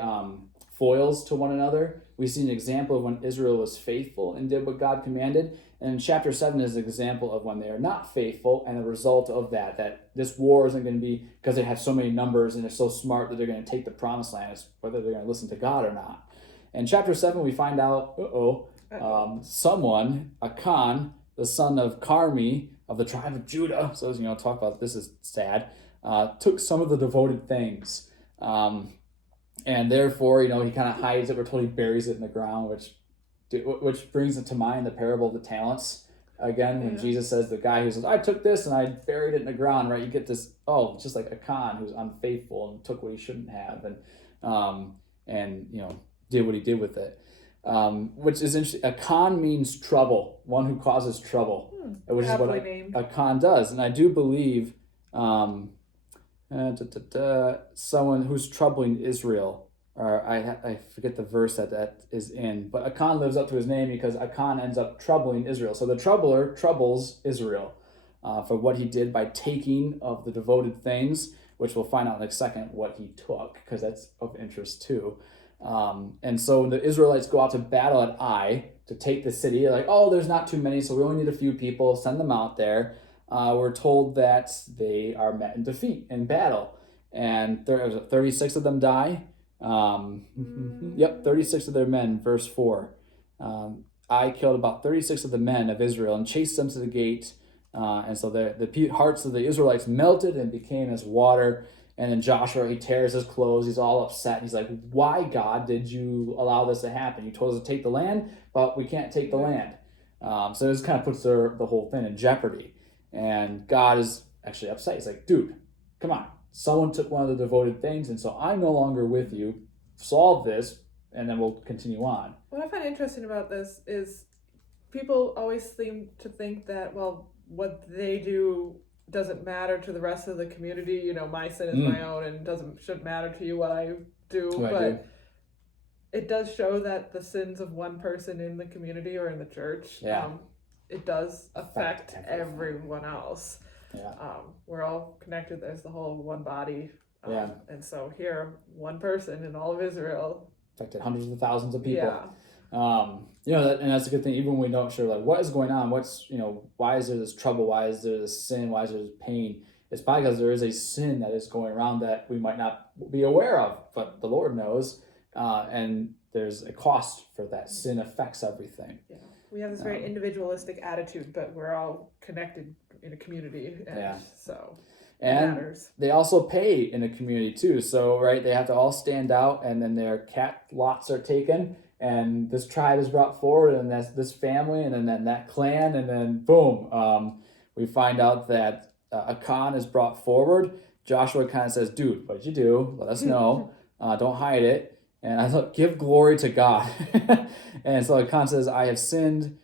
foils to one another. We see an example of when Israel was faithful and did what God commanded. And chapter 7 is an example of when they are not faithful, and the result of that this war isn't going to be because they have so many numbers and they're so smart that they're going to take the promised land. It's whether they're going to listen to God or not. In chapter 7, we find out, someone, Achan, the son of Carmi of the tribe of Judah, so talk about this is sad, took some of the devoted things. And therefore, he kind of hides it. We're told he buries it in the ground, which brings it to mind the parable of the talents. Again, when Jesus says the guy who says, I took this and I buried it in the ground, right? You get this, just like Achan, who's unfaithful and took what he shouldn't have and did what he did with it. Which is interesting. Achan means trouble, one who causes trouble, which is what Achan does. And I do believe someone who's troubling Israel, or I forget the verse that is in, but Achan lives up to his name because Achan ends up troubling Israel. So the troubler troubles Israel for what he did by taking of the devoted things, which we'll find out in a second what he took, because that's of interest too. And so when the Israelites go out to battle at Ai to take the city, they're like, there's not too many, so we only need a few people, send them out there. We're told that they are met in defeat in battle, and 36 of them die. 36 of their men, verse 4. I killed about 36 of the men of Israel and chased them to the gate, and so the hearts of the Israelites melted and became as water. And then Joshua, he tears his clothes. He's all upset. He's like, why, God, did you allow this to happen? You told us to take the land, but we can't take the land. So this kind of puts the whole thing in jeopardy. And God is actually upset. He's like, dude, come on. Someone took one of the devoted things, and so I'm no longer with you. Solve this, and then we'll continue on. What I find interesting about this is people always seem to think that, what they do doesn't matter to the rest of the community. My sin is my own and shouldn't matter to you what I do. It does show that the sins of one person in the community or in the church, it does affect everyone else. We're all connected. There's the whole one body. And so here, one person in all of Israel affected hundreds of thousands of people. And that's a good thing. Even when we don't what is going on, why is there this trouble? Why is there this sin? Why is there this pain? It's probably because there is a sin that is going around that we might not be aware of, but the Lord knows. And there's a cost for that. Sin affects everything. Yeah. We have this very individualistic attitude, but we're all connected in a community. And matters. They also pay in a community too. So, they have to all stand out, and then their cat lots are taken, and this tribe is brought forward, and that's this family, and then that clan, and then boom, we find out that Achan is brought forward. Joshua kind of says, dude, what did you do? Let us know. Don't hide it. And I thought, give glory to God. And so Achan says, I have sinned.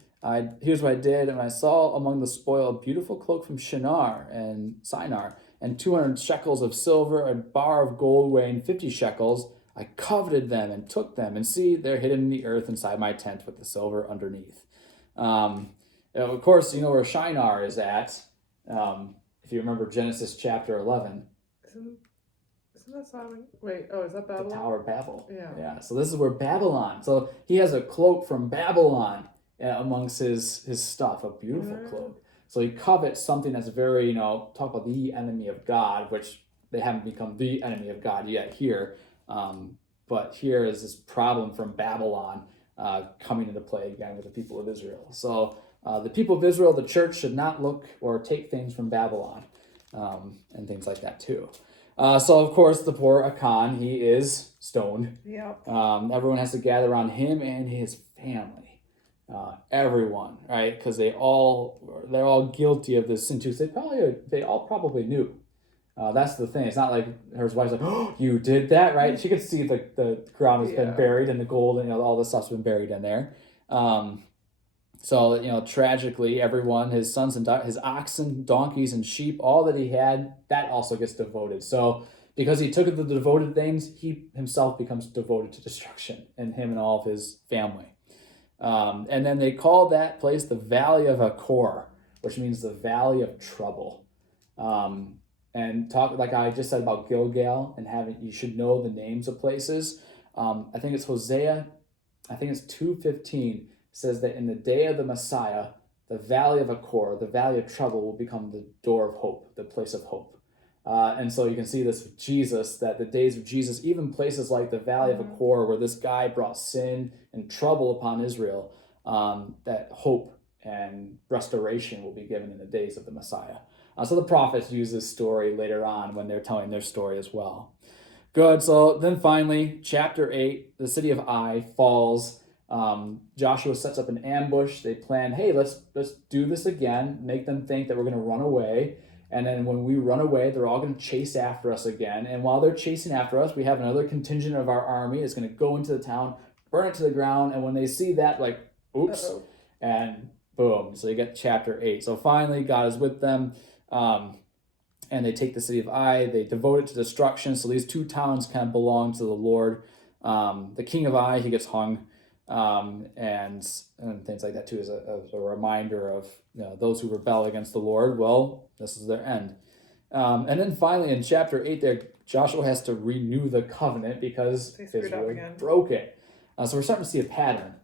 Here's what I did. And I saw among the spoil a beautiful cloak from Shinar and Sinar. and 200 shekels of silver, a bar of gold weighing 50 shekels. I coveted them and took them, and see, they're hidden in the earth inside my tent with the silver underneath. Of course, you know where Shinar is at. If you remember Genesis chapter 11. Isn't that Solomon? Wait, is that Babylon? The Tower of Babel. Yeah. So this is where Babylon. So he has a cloak from Babylon amongst his stuff, a beautiful cloak. So he covets something that's very, talk about the enemy of God, which they haven't become the enemy of God yet here. But here is this problem from Babylon coming into play again with the people of Israel. So the people of Israel, the church, should not look or take things from Babylon and things like that too. So, of course, the poor Achan, he is stoned. Yep. Everyone has to gather around him and his family. Everyone, right? Because they're all guilty of this sin too. So they all probably knew. That's the thing. It's not like her wife's like, oh, you did that, right? She could see the ground has been buried and the gold and all the stuff's been buried in there. So, tragically, everyone, his sons and his oxen, donkeys, and sheep, all that he had, that also gets devoted. So, because he took the devoted things, he himself becomes devoted to destruction, and him and all of his family. And then they call that place the Valley of Achor, which means the Valley of Trouble. And talk like I just said about Gilgal and you should know the names of places. I think it's Hosea. I think it's 2:15. Says that in the day of the Messiah, the Valley of Achor, the Valley of Trouble, will become the door of hope, the place of hope. And so you can see this with Jesus, that the days of Jesus, even places like the Valley of Achor, where this guy brought sin and trouble upon Israel, that hope and restoration will be given in the days of the Messiah. So the prophets use this story later on when they're telling their story as well. Good. So then finally, chapter 8, the city of Ai falls. Joshua sets up an ambush. They plan, hey, let's do this again, make them think that we're going to run away. And then when we run away, they're all going to chase after us again. And while they're chasing after us, we have another contingent of our army is going to go into the town, burn it to the ground. And when they see that, like, oops, and boom. So you get chapter 8. So finally, God is with them. And they take the city of Ai. They devote it to destruction. So these two towns kind of belong to the Lord. The king of Ai, he gets hung. And things like that too, as a reminder of those who rebel against the Lord. Well, this is their end. And then finally in chapter 8 there, Joshua has to renew the covenant because Israel broke it. So we're starting to see a pattern,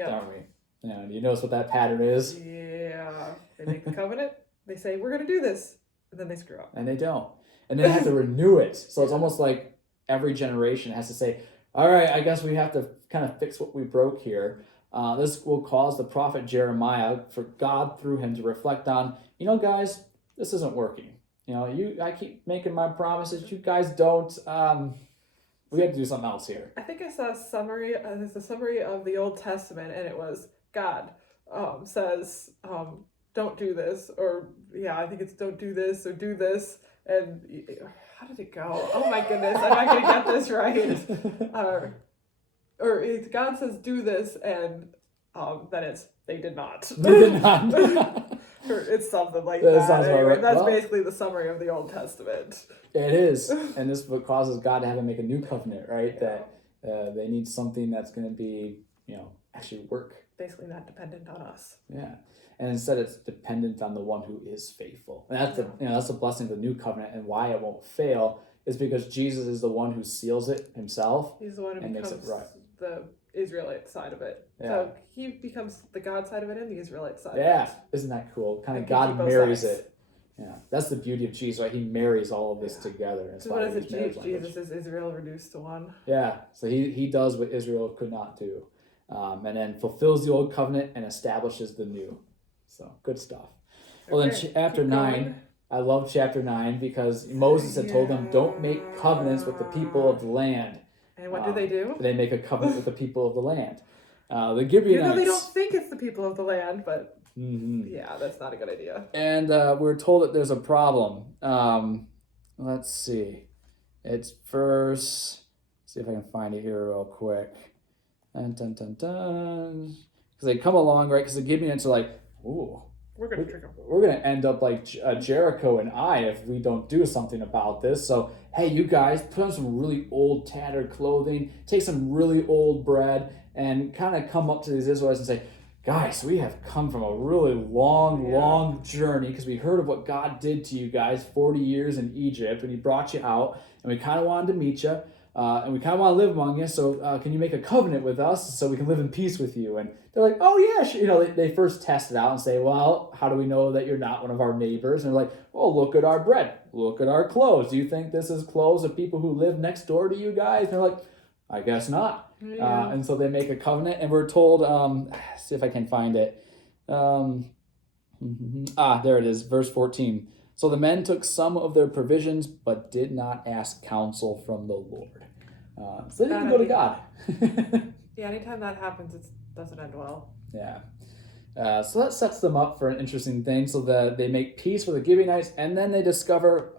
aren't we? Do you notice what that pattern is? Yeah, they make the covenant, they say we're going to do this, and then they screw up. And they don't. And then they have to renew it. So it's almost like every generation has to say, all right, I guess we have to kind of fix what we broke here. This will cause the prophet Jeremiah, for God through him, to reflect on, guys, this isn't working. I keep making my promises. You guys don't. We have to do something else here. I think I saw a summary. There's a summary of the Old Testament, and it was God says, don't do this, or I think it's don't do this or do this, and how did it go? Oh my goodness, I'm not gonna get this right. Or God says do this, and that is they did not. They did not. Or it's something like that. Sounds anyway, right. That's basically the summary of the Old Testament. It is, and this is what causes God to have to make a new covenant, right? That they need something that's going to be, actually work. Basically not dependent on us. Yeah. And instead it's dependent on the one who is faithful. And that's that's the blessing of the new covenant, and why it won't fail is because Jesus is the one who seals it himself. He's the one who becomes makes it right. The Israelite side of it. Yeah. So he becomes the God side of it and the Israelite side. Yeah. Of it. Isn't that cool? Kind of God marries it. Yeah. That's the beauty of Jesus, right? He marries all of this together. So what is it? Jesus is Israel reduced to one. Yeah. So he does what Israel could not do. And then fulfills the old covenant and establishes the new. So good stuff. Well, then chapter 9, I love chapter 9 because Moses had told them, don't make covenants with the people of the land. And what do? They make a covenant with the people of the land. The Gibeonites. They don't think it's the people of the land, but that's not a good idea. And we're told that there's a problem. Let's see. It's verse. See if I can find it here real quick. Because they come along, right? Because the Gibeonites are like, ooh, we're going to trick them. We're going to end up like Jericho and I if we don't do something about this. So, hey, you guys, put on some really old tattered clothing, take some really old bread, and kind of come up to these Israelites and say, guys, we have come from a really long journey because we heard of what God did to you guys 40 years in Egypt when he brought you out, and we kind of wanted to meet you. And we kind of want to live among you, so can you make a covenant with us so we can live in peace with you? And they're like, oh yeah, sure. You know, they first test it out and say, well, how do we know that you're not one of our neighbors? And they're like, well, look at our bread, look at our clothes. Do you think this is clothes of people who live next door to you guys? And they're like, I guess not. Yeah. And so they make a covenant, and we're told, see if I can find it. There it is, verse 14. So the men took some of their provisions, but did not ask counsel from the Lord. So they didn't go to God. Yeah, anytime that happens, it doesn't end well. Yeah. So that sets them up for an interesting thing. So they make peace with the Gibeonites, and then they discover,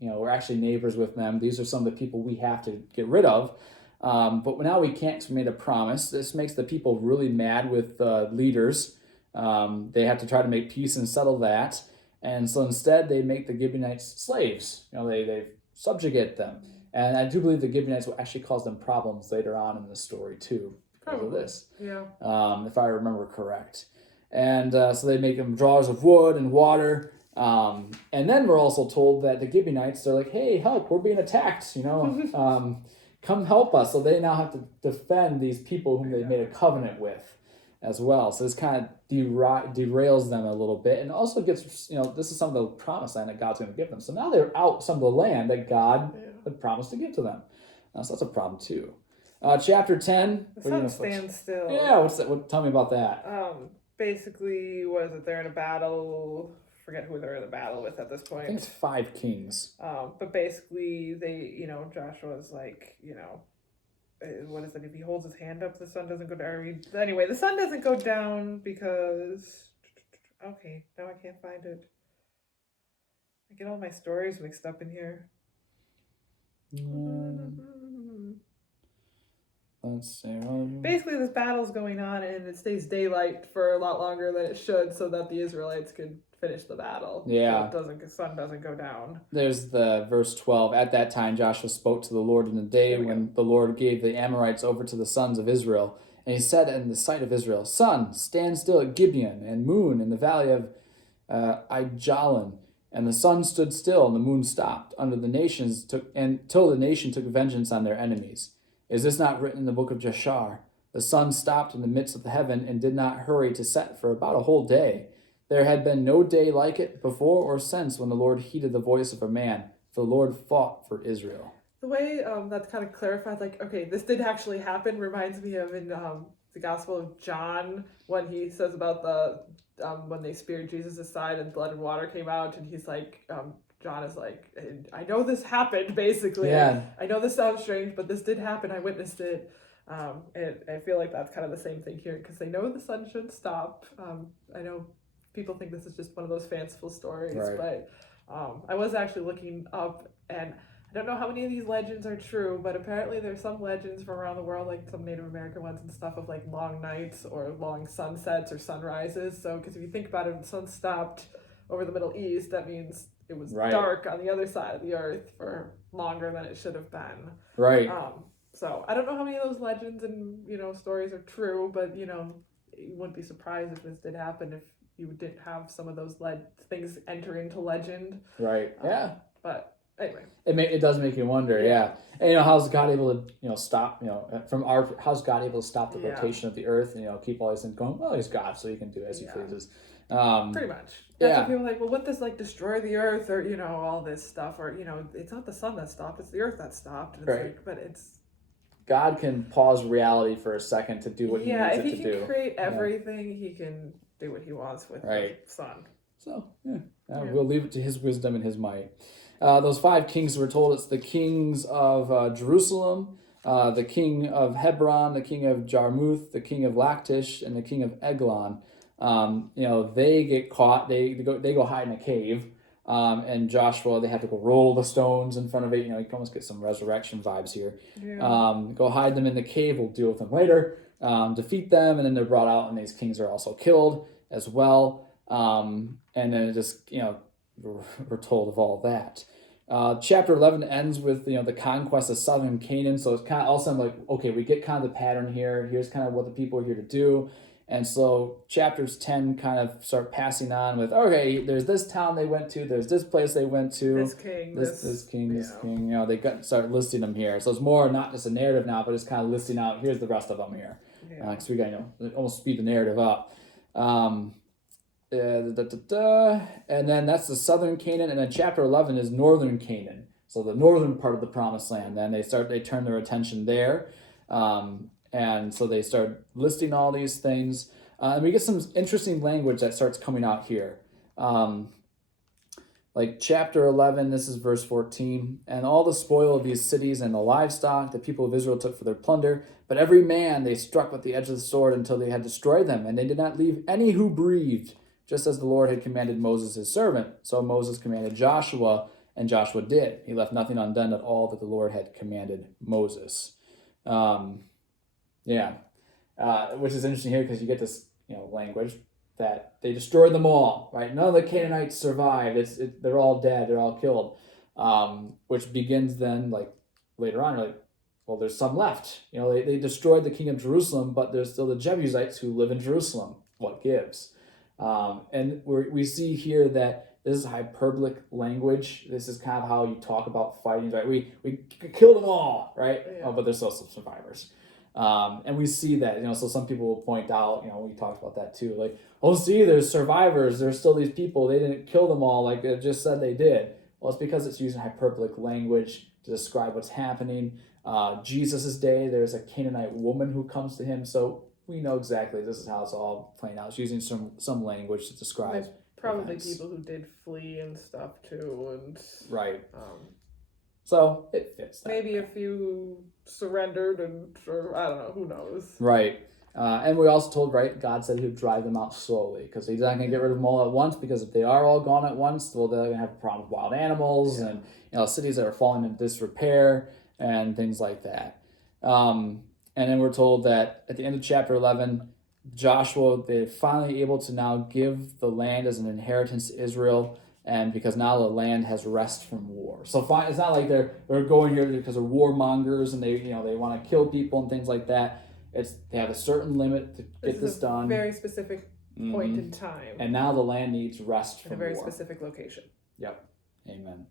we're actually neighbors with them. These are some of the people we have to get rid of. But now we can't because we made a promise. This makes the people really mad with leaders. They have to try to make peace and settle that. And so instead, they make the Gibeonites slaves. They subjugate them. And I do believe the Gibeonites will actually cause them problems later on in the story, too, because of this. Yeah. If I remember correct. And so they make them drawers of wood and water. And then we're also told that the Gibeonites, they're like, hey, help, we're being attacked, come help us. So they now have to defend these people whom they made a covenant with as well. So this kind of derails them a little bit, and also gets, this is some of the promised land that God's going to give them. So now they're out some of the land that God had promised to give to them. So that's a problem too. Chapter 10. The sun stands still. Yeah, what's that? Tell me about that. Basically, was it they're in a battle? Forget who they're in a battle with at this point. I think it's 5 kings. But basically, they, Joshua's like, what is it? If he holds his hand up, the sun doesn't go down. Anyway, the sun doesn't go down because. Okay, now I can't find it. I get all my stories mixed up in here. Let's see. Basically, this battle's going on, and it stays daylight for a lot longer than it should, so that the Israelites could finish the battle. Yeah. So the sun doesn't go down. There's the verse 12. At that time, Joshua spoke to the Lord in the day when the Lord gave the Amorites over to the sons of Israel. And he said in the sight of Israel, Sun, stand still at Gibeon, and moon in the valley of Aijalon. And the sun stood still, and the moon stopped, until the nation took vengeance on their enemies. Is this not written in the book of Jashar? The sun stopped in the midst of the heaven and did not hurry to set for about a whole day. There had been no day like it before or since when the Lord heeded the voice of a man, for the Lord fought for Israel. The way that's kind of clarified, like, okay, this did actually happen, reminds me of in the Gospel of John, when he says about the when they speared Jesus aside and blood and water came out, and he's like, John is like, I know this happened, basically. Yeah. I know this sounds strange, but this did happen. I witnessed it. And I feel like that's kind of the same thing here, because they know the sun should stop. I know people think this is just one of those fanciful stories, right. But I was actually looking up, and I don't know how many of these legends are true, but apparently there's some legends from around the world, like some Native American ones and stuff, of like long nights or long sunsets or sunrises. So, because if you think about it, when the sun stopped over the Middle East, that means it was dark on the other side of the earth for longer than it should have been. Right. So I don't know how many of those legends and stories are true, but you wouldn't be surprised if this did happen if you didn't have some of those things enter into legend. Right. Yeah. But anyway, it does make you wonder. Yeah. And how's God able to stop how's God able to stop the rotation of the earth and keep all these things going? Well, he's God, so he can do as he pleases. Pretty much. That's what people are like, well, what does destroy the earth, or all this stuff, or it's not the sun that stopped, it's the earth that stopped. And it's like, but it's God can pause reality for a second to do what he needs it to do. Yeah, if he can create everything, he can do what he wants with the sun. So, we'll leave it to his wisdom and his might. Those 5 kings were told it's the kings of Jerusalem, the king of Hebron, the king of Jarmuth, the king of Lachish, and the king of Eglon. They get caught. They go hide in a cave. And Joshua, they have to go roll the stones in front of it. You can almost get some resurrection vibes here. Yeah. Go hide them in the cave. We'll deal with them later. Defeat them, and then they're brought out, and these kings are also killed as well. And then it just, we're told of all that. Chapter 11 ends with, the conquest of southern Canaan. So it's kind of also like, okay, we get kind of the pattern here. Here's kind of what the people are here to do. And so chapters 10 kind of start passing on with, okay, there's this town they went to, there's this place they went to, this king, this king, they start listing them here. So it's more not just a narrative now, but it's kind of listing out, here's the rest of them here. Because we got, almost speed the narrative up. And then that's the southern Canaan, and then chapter 11 is northern Canaan. So the northern part of the promised land. Then they turn their attention there. And so they start listing all these things. And we get some interesting language that starts coming out here. Like chapter 11, this is verse 14. And all the spoil of these cities and the livestock the people of Israel took for their plunder. But every man they struck with the edge of the sword until they had destroyed them. And they did not leave any who breathed, just as the Lord had commanded Moses his servant. So Moses commanded Joshua, and Joshua did. He left nothing undone of all that the Lord had commanded Moses. Which is interesting here because you get this, language that they destroyed them all, right? None of the Canaanites survived. They're all dead. They're all killed. Which begins then, like later on, you're like, well, there's some left. They destroyed the king of Jerusalem, but there's still the Jebusites who live in Jerusalem. What gives? And we see here that this is hyperbolic language. This is kind of how you talk about fighting, right? We killed them all, right? Yeah. But there's still some survivors. And we see that, so some people will point out, we talked about that too. Like, see, there's survivors. There's still these people. They didn't kill them all like it just said they did. Well, it's because it's using hyperbolic language to describe what's happening. Jesus' day, there's a Canaanite woman who comes to him. So we know exactly this is how it's all playing out. It's using some language to describe. There's probably events. People who did flee and stuff too, and right. So it fits. Maybe a few surrendered, or I don't know. Who knows? Right. And we also told, right, God said he would drive them out slowly because he's not going to get rid of them all at once, because if they are all gone at once, well, they're going to have a problem with wild animals and cities that are falling into disrepair and things like that. And then we're told that at the end of chapter 11, Joshua, they're finally able to now give the land as an inheritance to Israel, and because now the land has rest from war. So it's not like they're going here because they're warmongers and they want to kill people and things like that. They have a certain limit to get this done. Very specific point in time. And now the land needs rest from a very war. Specific location. Yep. Amen.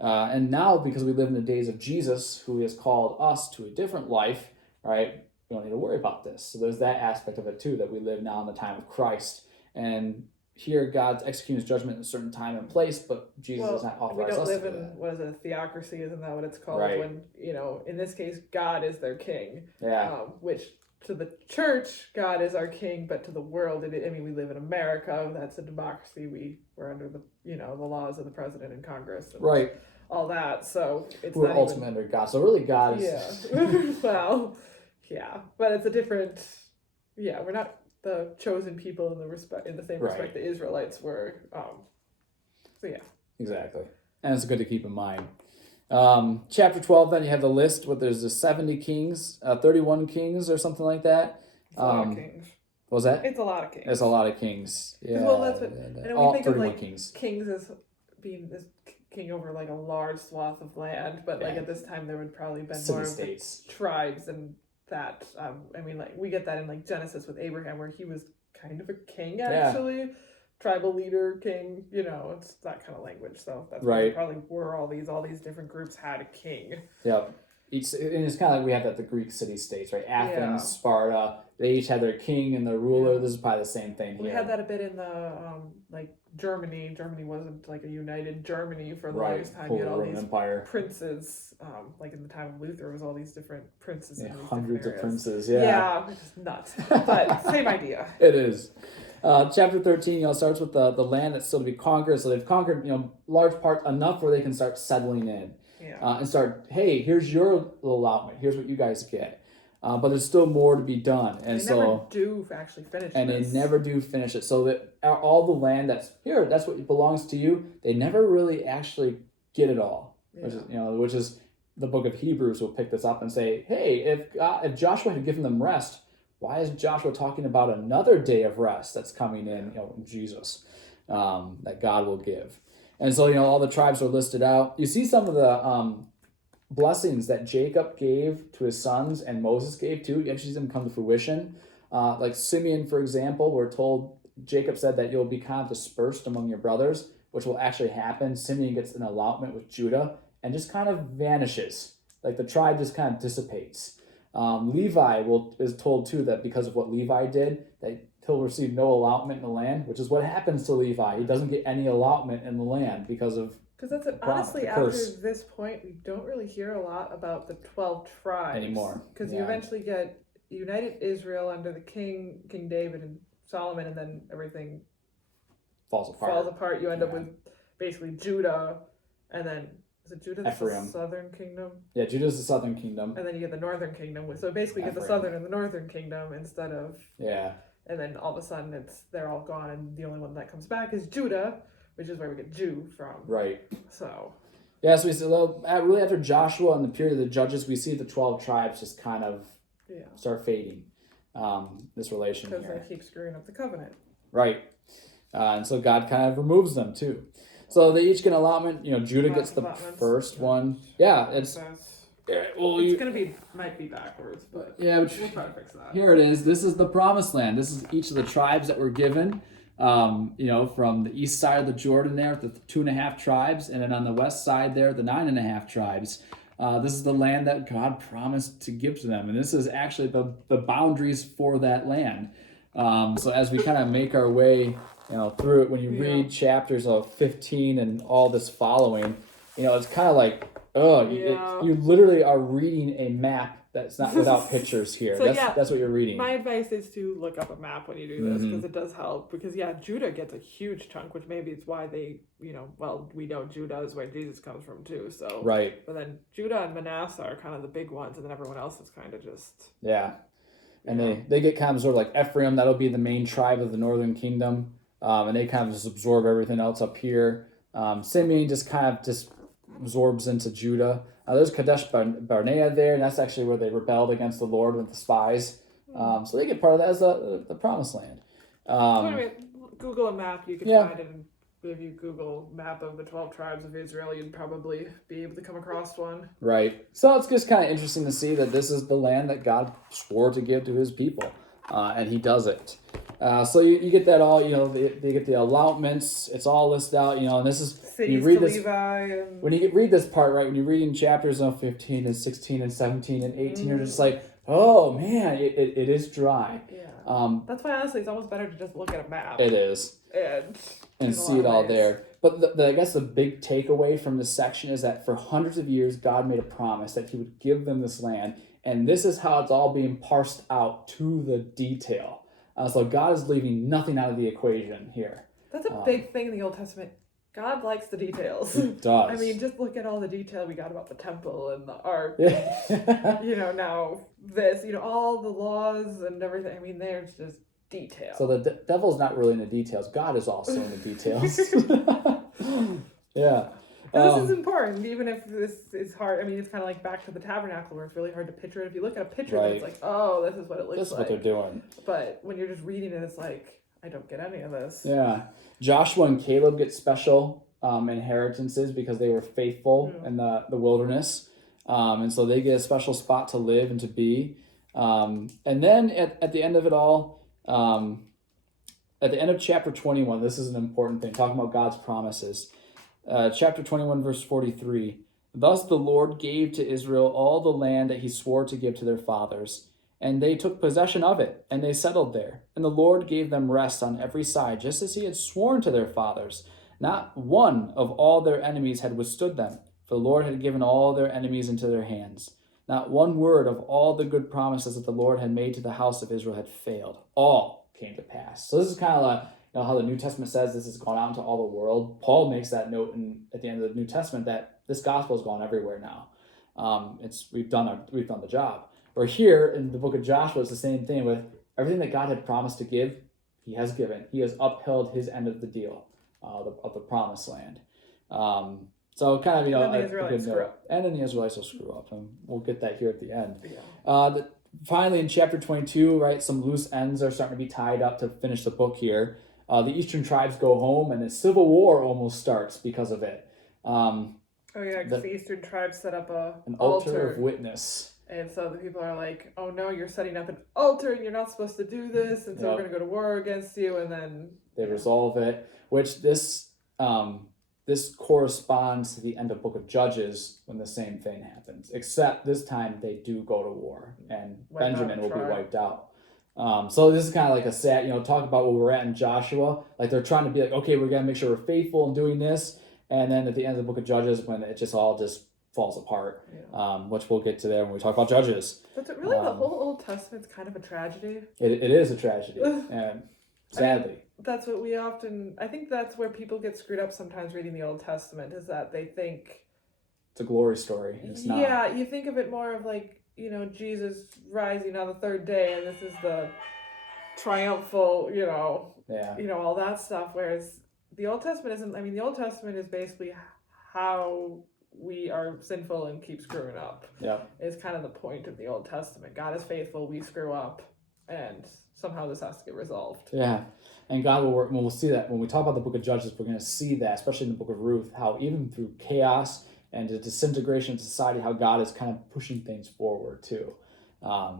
And now, because we live in the days of Jesus, who has called us to a different life, right? We don't need to worry about this. So there's that aspect of it too, that we live now in the time of Christ. And here God's executing his judgment in a certain time and place, but Jesus does not authorize us to do that. We don't live in, what is it, a theocracy? Isn't that what it's called? Right. When, in this case, God is their king. Yeah. Which, to the church, God is our king, but to the world, we live in America. That's a democracy. We're under the, the laws of the president and Congress. And right. All that. So it's we're ultimately under God. So really God is... Yeah. Well, yeah. But it's a different... Yeah, we're not the chosen people in the same respect the Israelites were. So yeah. Exactly. And it's good to keep in mind. Chapter 12, then you have the list where there's the 70 kings, 31 kings or something like that. It's a lot of kings. What was that? It's a lot of kings. It's a lot of kings. Yeah. Well, that's what, and all we think 31 of kings. Kings as being this king over like a large swath of land, but like at this time there would probably been more of the tribes and that. We get that in like Genesis with Abraham, where he was kind of a king actually, tribal leader, king. It's that kind of language. So that's why probably were all these different groups had a king. Yep. And it's kind of like we have the Greek city-states, right? Athens, Sparta. They each had their king and their ruler. This is probably the same thing here. We had that a bit in the Germany. Germany wasn't like a united Germany for the longest time. You had all these Empire. Princes. Like in the time of Luther, it was all these different princes. Yeah, hundreds of princes. Yeah, which is nuts. But same idea. It is. Chapter 13, starts with the land that's still to be conquered. So they've conquered, large part enough where they can start settling in. Yeah. And start, hey, here's your little allotment. Here's what you guys get. But there's still more to be done. And they never do actually finish and this. They never do finish it. So that all the land that's here, that's what belongs to you, they never really actually get it all. Yeah. Which is the book of Hebrews will pick this up and say, hey, if Joshua had given them rest, why is Joshua talking about another day of rest that's coming in, Jesus, that God will give? And so, all the tribes are listed out. You see some of the blessings that Jacob gave to his sons and Moses gave too. You actually see them come to fruition. Like Simeon, for example, we're told, Jacob said that you'll be kind of dispersed among your brothers, which will actually happen. Simeon gets an allotment with Judah and just kind of vanishes. Like the tribe just kind of dissipates. Levi is told too that because of what Levi did, that he'll receive no allotment in the land, which is what happens to Levi. He doesn't get any allotment in the land because that's honestly, after this point, we don't really hear a lot about the 12 tribes anymore. Because you eventually get united Israel under the King David and Solomon, and then everything falls apart. You end up with basically Judah, and then is it Judah? Ephraim. The southern kingdom. Yeah, Judah's the southern kingdom, and then you get the northern kingdom. So basically, you get the southern and the northern kingdom instead of And then all of a sudden, they're all gone, and the only one that comes back is Judah, which is where we get Jew from. Right. So. Yeah, so we see really after Joshua and the period of the judges, we see the 12 tribes just kind of start fading. This relation because they keep screwing up the covenant. Right. And so God kind of removes them too. So they each get an allotment. Judah gets the first one. Yeah, it's might be backwards, but we'll try to fix that. Here it is. This is the promised land. This is each of the tribes that were given. From the east side of the Jordan there, the 2.5 tribes, and then on the west side there, the 9.5 tribes. This is the land that God promised to give to them, and this is actually the boundaries for that land. So as we kind of make our way, through it, when you read chapters of 15 and all this following, it's kind of like, you literally are reading a map that's not without pictures here. So that's what you're reading. My advice is to look up a map when you do this, because it does help. Because Judah gets a huge chunk, which maybe it's why they, we know Judah is where Jesus comes from too. So right. But then Judah and Manasseh are kind of the big ones, and then everyone else is kind of just and they get kind of sort of like Ephraim. That'll be the main tribe of the northern kingdom, and they kind of just absorb everything else up here. Simeon just kind of absorbs into Judah. There's Kadesh Barnea there, and that's actually where they rebelled against the Lord with the spies. So they get part of that as the promised land. Google a map. You can find it, and if you Google map of the 12 tribes of Israel, you'd probably be able to come across one. Right. So it's just kind of interesting to see that this is the land that God swore to give to his people, and he does it. So you get that all, they get the allotments. It's all listed out, and this is cities you read to this, Levi. And... When you read this part, right, when you read in chapters 15 and 16 and 17 and 18, you're just like, oh man, it is dry. Yeah. That's why honestly, it's almost better to just look at a map. It is. And see it all there. But I guess the big takeaway from this section is that for hundreds of years, God made a promise that he would give them this land. And this is how it's all being parsed out to the detail. So God is leaving nothing out of the equation here. That's a big thing in the Old Testament. God likes the details. He does. I mean, just look at all the detail we got about the temple and the ark. Now this, all the laws and everything. I mean, there's just detail. So the devil's not really in the details. God is also in the details. Yeah. This is important, even if this is hard. I mean, it's kind of like back to the tabernacle where it's really hard to picture it. If you look at a picture, then it's like, oh, this is what it looks like. This is what they're doing. But when you're just reading it, it's like, I don't get any of this. Yeah. Joshua and Caleb get special inheritances because they were faithful in the wilderness. And so they get a special spot to live and to be. And then at the end of it all, at the end of chapter 21, this is an important thing, talking about God's promises. Chapter 21, verse 43. Thus the Lord gave to Israel all the land that he swore to give to their fathers, and they took possession of it, and they settled there. And the Lord gave them rest on every side, just as he had sworn to their fathers. Not one of all their enemies had withstood them, for the Lord had given all their enemies into their hands. Not one word of all the good promises that the Lord had made to the house of Israel had failed. All came to pass. So this is kind of like, how the New Testament says this has gone out into all the world. Paul makes that note at the end of the New Testament that this gospel has gone everywhere now. We've done the job. Or here in the book of Joshua, it's the same thing with everything that God had promised to give, he has given. He has upheld his end of the deal of the promised land. So kind of, and then the Israelites screw up. And then the Israelites will screw up. And we'll get that here at the end. Yeah. finally in chapter 22, right, some loose ends are starting to be tied up to finish the book here. The eastern tribes go home, and a civil war almost starts because of it. Oh yeah, because the eastern tribes set up an altar of witness. And so the people are like, oh no, you're setting up an altar and you're not supposed to do this, and so we're going to go to war against you, and then... They resolve it, which this corresponds to the end of Book of Judges when the same thing happens, except this time they do go to war, and Benjamin will be wiped out. So this is kind of like a sad, talk about where we're at in Joshua. Like they're trying to be like, okay, we're going to make sure we're faithful in doing this, and then at the end of the Book of Judges, when it just all falls apart, which we'll get to there when we talk about Judges. But really, the whole Old Testament's kind of a tragedy. It is a tragedy, and sadly. That's what we often... I think that's where people get screwed up sometimes reading the Old Testament, is that they think... It's a glory story. It's not. Yeah, you think of it more of like, Jesus rising on the third day, and this is the triumphal, all that stuff, whereas the Old Testament isn't... I mean, the Old Testament is basically how we are sinful and keep screwing up. Yeah. Is kind of the point of the Old Testament. God is faithful, we screw up, and somehow this has to get resolved. Yeah. And God will work, and we'll see that when we talk about the Book of Judges, we're going to see that, especially in the Book of Ruth, how even through chaos and the disintegration of society, how God is kind of pushing things forward too,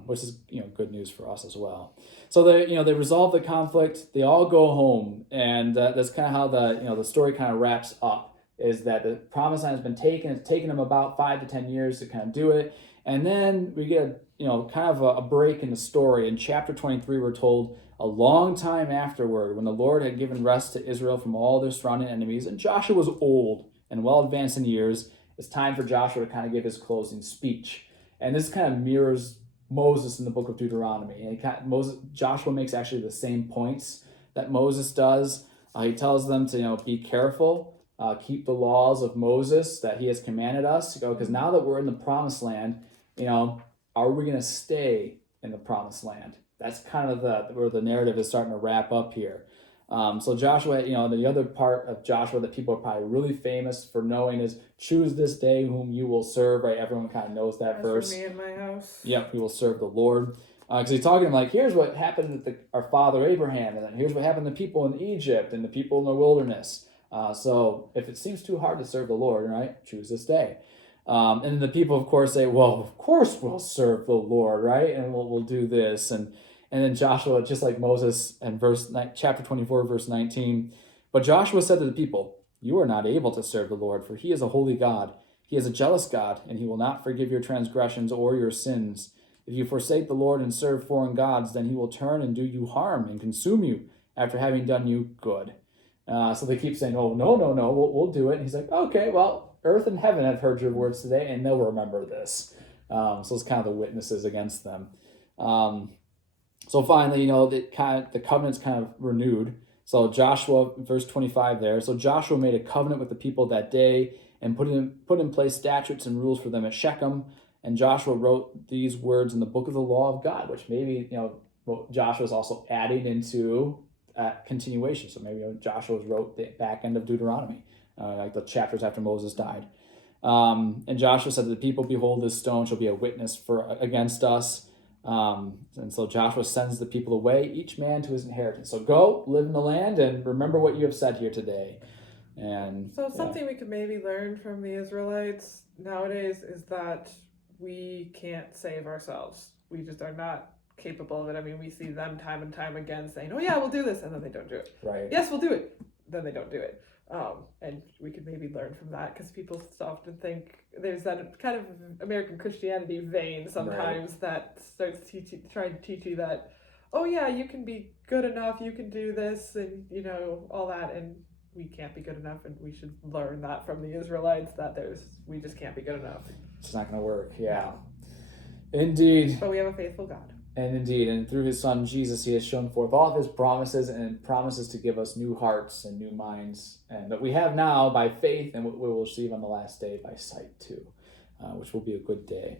which is good news for us as well. So they resolve the conflict, they all go home, and that's kind of how the story kind of wraps up. Is that the promised land has been taken? It's taken them about 5 to 10 years to kind of do it, and then we get kind of a break in the story. In chapter 23, we're told a long time afterward, when the Lord had given rest to Israel from all their surrounding enemies, and Joshua was old and well advanced in years, it's time for Joshua to kind of give his closing speech. And this kind of mirrors Moses in the book of Deuteronomy. And Joshua makes actually the same points that Moses does. He tells them to be careful, keep the laws of Moses that he has commanded us, because now that we're in the promised land, are we going to stay in the promised land? That's kind of where the narrative is starting to wrap up here. So Joshua, the other part of Joshua that people are probably really famous for knowing is choose this day whom you will serve, right? Everyone kind of knows that verse. For me and my house. Yep, we will serve the Lord. Because he's talking like, here's what happened to our father Abraham, and then here's what happened to people in Egypt and the people in the wilderness. So if it seems too hard to serve the Lord, right, choose this day. And then the people, of course, say, well, of course we'll serve the Lord, right? And we'll do this. And then Joshua, just like Moses in chapter 24, verse 19, but Joshua said to the people, you are not able to serve the Lord, for he is a holy God. He is a jealous God, and he will not forgive your transgressions or your sins. If you forsake the Lord and serve foreign gods, then he will turn and do you harm and consume you after having done you good. So they keep saying, oh, no, we'll do it. And he's like, okay, well, earth and heaven have heard your words today, and they'll remember this. So it's kind of the witnesses against them. So finally, the covenant's kind of renewed. So Joshua, verse 25 there. So Joshua made a covenant with the people that day and put in place statutes and rules for them at Shechem. And Joshua wrote these words in the book of the law of God, which maybe, Joshua is also adding into continuation. So maybe Joshua wrote the back end of Deuteronomy, like the chapters after Moses died. And Joshua said to the people, behold, this stone shall be a witness against us. And so Joshua sends the people away, each man to his inheritance. So go, live in the land, and remember what you have said here today. And so something we could maybe learn from the Israelites nowadays is that we can't save ourselves. We just are not capable of it. I mean, we see them time and time again saying, oh yeah, we'll do this, and then they don't do it. Right. Yes, we'll do it. Then they don't do it. And we could maybe learn from that, because people often think there's that kind of American Christianity vein sometimes that starts trying to teach you that, oh yeah, you can be good enough, you can do this, and all that, and we can't be good enough, and we should learn that from the Israelites, that we just can't be good enough. It's not going to work, yeah. Indeed. But we have a faithful God. And indeed, and through his son Jesus, he has shown forth all of his promises, and promises to give us new hearts and new minds, and that we have now by faith, and we will receive on the last day by sight too, which will be a good day.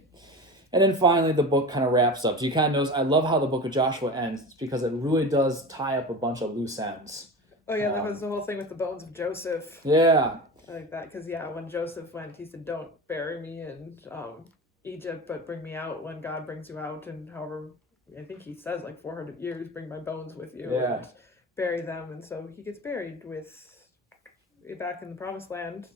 And then finally, the book kind of wraps up. So you kind of notice, I love how the book of Joshua ends, because it really does tie up a bunch of loose ends. Oh yeah, that was the whole thing with the bones of Joseph. Yeah. I like that, because when Joseph went, he said, don't bury me in Egypt, but bring me out when God brings you out, and however, I think he says like 400 years, bring my bones with you and bury them. And so he gets buried back in the promised land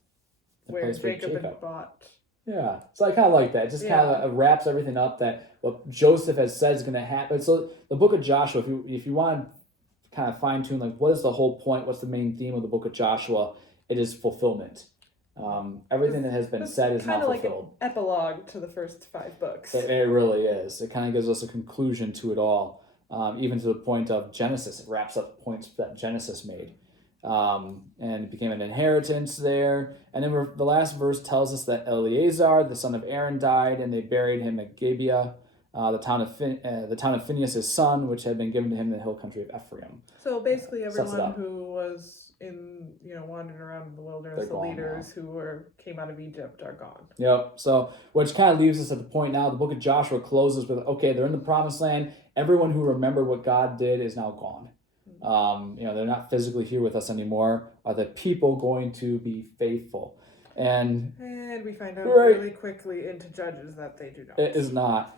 where Jacob had bought. Yeah, so I kind of like that. It just kind of wraps everything up that what Joseph has said is going to happen. So the book of Joshua, if you want to kind of fine tune, like what is the whole point? What's the main theme of the book of Joshua? It is fulfillment. Everything that has been said is now fulfilled. Kind of like an epilogue to the first 5 books. It really is. It kind of gives us a conclusion to it all, even to the point of Genesis. It wraps up points that Genesis made. And it became an inheritance there. And then the last verse tells us that Eleazar, the son of Aaron, died, and they buried him at Gibeah, the town of Phinehas' son, which had been given to him in the hill country of Ephraim. So basically, everyone who was wandering around in the wilderness, the leaders who came out of Egypt are gone. Yep. So which kind of leaves us at the point now. The book of Joshua closes with, okay, they're in the promised land. Everyone who remembered what God did is now gone. They're not physically here with us anymore. Are the people going to be faithful? And we find out really quickly into Judges that they do not. It is not.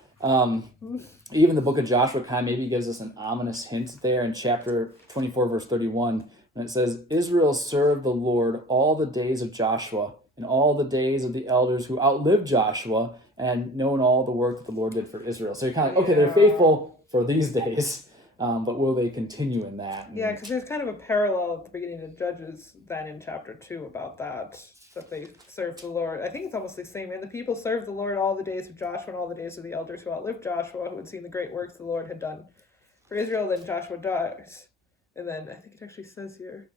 Even the book of Joshua kind of maybe gives us an ominous hint there in chapter 24, verse 31. And it says, Israel served the Lord all the days of Joshua and all the days of the elders who outlived Joshua and known all the work that the Lord did for Israel. So you're kind of, okay, they're faithful for these days. But will they continue in that? Yeah, because there's kind of a parallel at the beginning of Judges then in chapter 2 about that they served the Lord. I think it's almost the same. And the people served the Lord all the days of Joshua and all the days of the elders who outlived Joshua, who had seen the great works the Lord had done for Israel. Then Joshua dies. And then I think it actually says here,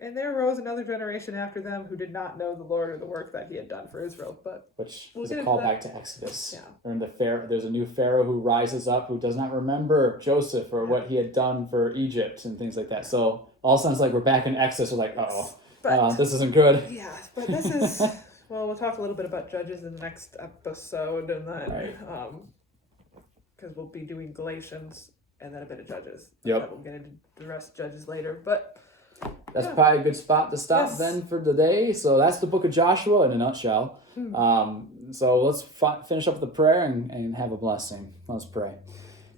and there arose another generation after them who did not know the Lord or the work that he had done for Israel. Which is a callback to Exodus. Yeah. There's a new Pharaoh who rises up who does not remember Joseph or what he had done for Egypt and things like that. So all sounds like we're back in Exodus. We're like, this isn't good. Yeah, but this is, well, we'll talk a little bit about Judges in the next episode, and then, because we'll be doing Galatians and then a bit of Judges. Yep. We'll get into the rest of Judges later, but... That's probably a good spot to stop then for today. So that's the book of Joshua in a nutshell. So let's finish up with a prayer and have a blessing. Let's pray.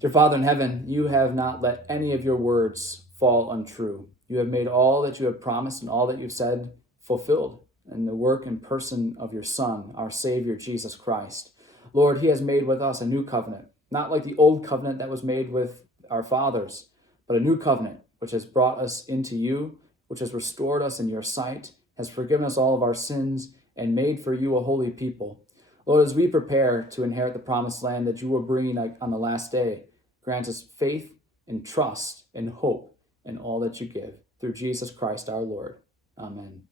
Dear Father in heaven, you have not let any of your words fall untrue. You have made all that you have promised and all that you've said fulfilled in the work and person of your Son, our Savior, Jesus Christ. Lord, he has made with us a new covenant, not like the old covenant that was made with our fathers, but a new covenant which has brought us into you, which has restored us in your sight, has forgiven us all of our sins, and made for you a holy people. Lord, as we prepare to inherit the promised land that you are bringing on the last day, grant us faith and trust and hope in all that you give. Through Jesus Christ our Lord. Amen.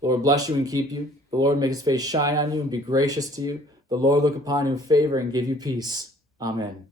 The Lord bless you and keep you. The Lord make his face shine on you and be gracious to you. The Lord look upon you in favor and give you peace. Amen.